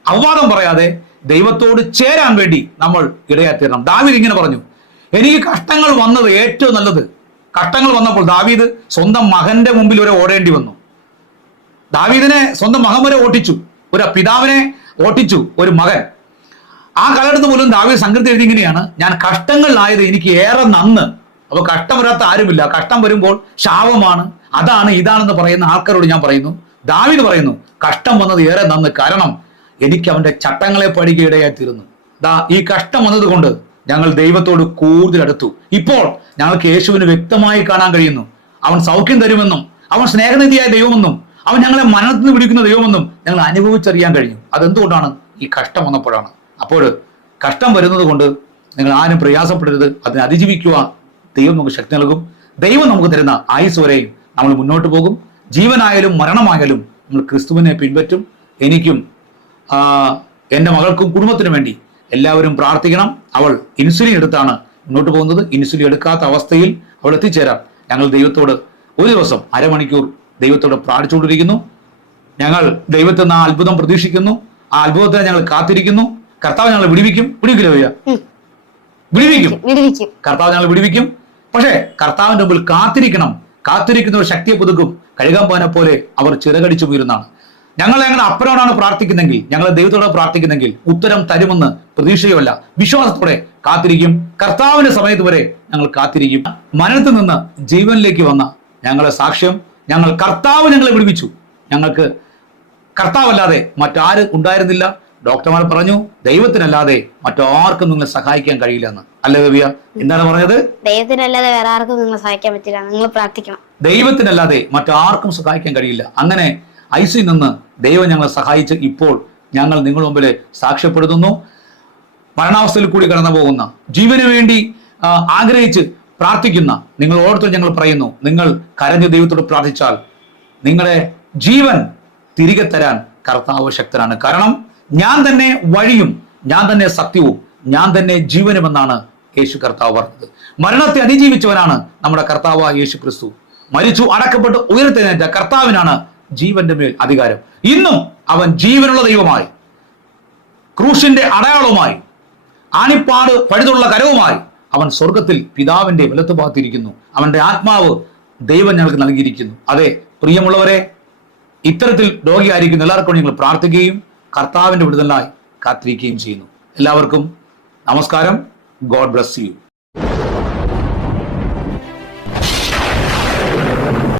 അപവാദം പറയാതെ ദൈവത്തോട് ചേരാൻ വേണ്ടി നമ്മൾ ഇടയായിത്തീരണം. ദാവീദ് ഇങ്ങനെ പറഞ്ഞു, എനിക്ക് കഷ്ടങ്ങൾ വന്നത് ഏറ്റവും നല്ലത്. കഷ്ടങ്ങൾ വന്നപ്പോൾ ദാവീദ് സ്വന്തം മകന്റെ മുമ്പിൽ വരെ ഓടേണ്ടി വന്നു. ദാവീദിനെ സ്വന്തം മകൻ വരെ ഓട്ടിച്ചു, ഒരു പിതാവിനെ ഓട്ടിച്ചു ഒരു മകൻ. ആ കാലഘട്ടത്തിൽ പോലും ദാവീദ് സംഘത്തിൽ എഴുതി ഇങ്ങനെയാണ്, ഞാൻ കഷ്ടങ്ങളിലായത് എനിക്ക് ഏറെ നന്ന്. അപ്പൊ കഷ്ടം വരാത്ത ആരുമില്ല. കഷ്ടം വരുമ്പോൾ ശാപമാണ്, അതാണ് ഇതാണെന്ന് പറയുന്ന ആൾക്കാരോട് ഞാൻ പറയുന്നു, ദാവീദ് പറയുന്നു, കഷ്ടം വന്നത് ഏറെ നന്ന്. കാരണം എനിക്ക് അവന്റെ ചട്ടങ്ങളെ പഠിക്കുകയിടയായി തീർന്നു. ഈ കഷ്ടം വന്നത് കൊണ്ട് ഞങ്ങൾ ദൈവത്തോട് കൂടുതൽ അടുത്തു. ഇപ്പോൾ ഞങ്ങൾക്ക് യേശുവിന് വ്യക്തമായി കാണാൻ കഴിയുന്നു. അവൻ സൗഖ്യം തരുമെന്നും അവൻ സ്നേഹനിധിയായ ദൈവമെന്നും അവൻ ഞങ്ങളെ മരണത്തിൽ നിന്ന് വിളിക്കുന്ന ദൈവമെന്നും ഞങ്ങൾ അനുഭവിച്ചറിയാൻ കഴിഞ്ഞു. അതെന്തുകൊണ്ടാണ്? ഈ കഷ്ടം വന്നപ്പോഴാണ്. അപ്പോൾ കഷ്ടം വരുന്നത് കൊണ്ട് നിങ്ങൾ ആരും പ്രയാസപ്പെടരുത്. അതിനെ അതിജീവിക്കുക. ദൈവം നമുക്ക് ശക്തി നൽകും. ദൈവം നമുക്ക് തരുന്ന ആയുസ് വരെയും നമ്മൾ മുന്നോട്ട് പോകും. ജീവനായാലും മരണമായാലും നമ്മൾ ക്രിസ്തുവിനെ പിൻപറ്റും. എനിക്കും എൻ്റെ മകൾക്കും കുടുംബത്തിനും വേണ്ടി എല്ലാവരും പ്രാർത്ഥിക്കണം. അവൾ ഇൻസുലിൻ എടുത്താണ് മുന്നോട്ട് പോകുന്നത്. ഇൻസുലിൻ എടുക്കാത്ത അവസ്ഥയിൽ അവൾ എത്തിച്ചേരാം. ഞങ്ങൾ ദൈവത്തോട് ഒരു ദിവസം അരമണിക്കൂർ ദൈവത്തോട് പ്രാർത്ഥിച്ചുകൊണ്ടിരിക്കുന്നു. ഞങ്ങൾ ദൈവത്തിൽ നിന്ന് ആ അത്ഭുതം പ്രതീക്ഷിക്കുന്നു. ആ അത്ഭുതത്തെ ഞങ്ങൾ കാത്തിരിക്കുന്നു. കർത്താവ് ഞങ്ങൾ വിടുവിക്കും. വിടുവിക്കും. കർത്താവ് ഞങ്ങൾ വിടുവിക്കും. പക്ഷേ കർത്താവിന്റെ മുമ്പിൽ കാത്തിരിക്കണം. കാത്തിരിക്കുന്നവർ ശക്തിയെ പുതുക്കും. കഴുകാൻ പോനെ പോലെ അവർ ചിറകടിച്ചു വീരുന്നതാണ്. ഞങ്ങളെ അപ്പനോടാണ് പ്രാർത്ഥിക്കുന്നെങ്കിൽ, ഞങ്ങളെ ദൈവത്തോടെ പ്രാർത്ഥിക്കുന്നെങ്കിൽ ഉത്തരം തരുമെന്ന് പ്രതീക്ഷയുമല്ല, വിശ്വാസത്തോടെ കാത്തിരിക്കും. കർത്താവിന്റെ സമയത്ത് വരെ ഞങ്ങൾ കാത്തിരിക്കും. മരണത്തിൽ നിന്ന് ജീവനിലേക്ക് വന്ന ഞങ്ങളെ സാക്ഷ്യം, കർത്താവ് ഞങ്ങളെ വിടുവിച്ചു. ഞങ്ങൾക്ക് കർത്താവല്ലാതെ മറ്റാരും ഉണ്ടായിരുന്നില്ല. ഡോക്ടർമാർ പറഞ്ഞു, ദൈവത്തിനല്ലാതെ മറ്റാർക്കും നിങ്ങളെ സഹായിക്കാൻ കഴിയില്ല എന്ന്. അല്ലേ ഗവിയ? എന്താണ് പറഞ്ഞത്? ദൈവത്തിനല്ലാതെ വേറെ ആർക്കും നിങ്ങളെ സഹായിക്കാൻ പറ്റില്ല, നിങ്ങൾ പ്രാർത്ഥിക്കണം. ദൈവത്തിനല്ലാതെ മറ്റാർക്കും സഹായിക്കാൻ കഴിയില്ല. അങ്ങനെ ഐസിയിൽ നിന്ന് ദൈവം ഞങ്ങളെ സഹായിച്ച് ഇപ്പോൾ ഞങ്ങൾ നിങ്ങളുടെ മുമ്പിൽ സാക്ഷ്യപ്പെടുത്തുന്നു. മരണാവസ്ഥയിൽ കൂടി കടന്നു പോകുന്ന, ജീവന് വേണ്ടി ആഗ്രഹിച്ച് പ്രാർത്ഥിക്കുന്ന നിങ്ങൾ ഓരോരുത്തരും ഞങ്ങൾ പറയുന്നു, നിങ്ങൾ കരഞ്ഞ് ദൈവത്തോട് പ്രാർത്ഥിച്ചാൽ നിങ്ങളുടെ ജീവൻ തിരികെ തരാൻ കർത്താവ് ശക്തനാണ്. കാരണം ഞാൻ തന്നെ വഴിയും ഞാൻ തന്നെ സത്യവും ഞാൻ തന്നെ ജീവനുമെന്നാണ് യേശു കർത്താവ് പറഞ്ഞത്. മരണത്തെ അതിജീവിച്ചവനാണ് നമ്മുടെ കർത്താവ് യേശു ക്രിസ്തു. മരിച്ചു അടക്കപ്പെട്ട് ഉയർത്തെഴുന്നേറ്റ കർത്താവിനാണ് ജീവന്റെ മേൽ അധികാരം. ഇന്നും അവൻ ജീവനുള്ള ദൈവമായി, ക്രൂശിന്റെ അടയാളവുമായി, ആണിപ്പാട് പഴുതുള്ള കരവുമായി അവൻ സ്വർഗത്തിൽ പിതാവിന്റെ വലത്തുഭാഗത്തിരിക്കുന്നു. അവന്റെ ആത്മാവ് ദൈവം ഞങ്ങൾക്ക് നൽകിയിരിക്കുന്നു. അതെ പ്രിയമുള്ളവരെ, ഇത്തരത്തിൽ രോഗിയായിരിക്കുന്ന എല്ലാവർക്കും നിങ്ങൾ പ്രാർത്ഥിക്കുകയും കർത്താവിന്റെ വിടുതലായി കാത്തിരിക്കുകയും ചെയ്യുന്നു. എല്ലാവർക്കും നമസ്കാരം. God bless you.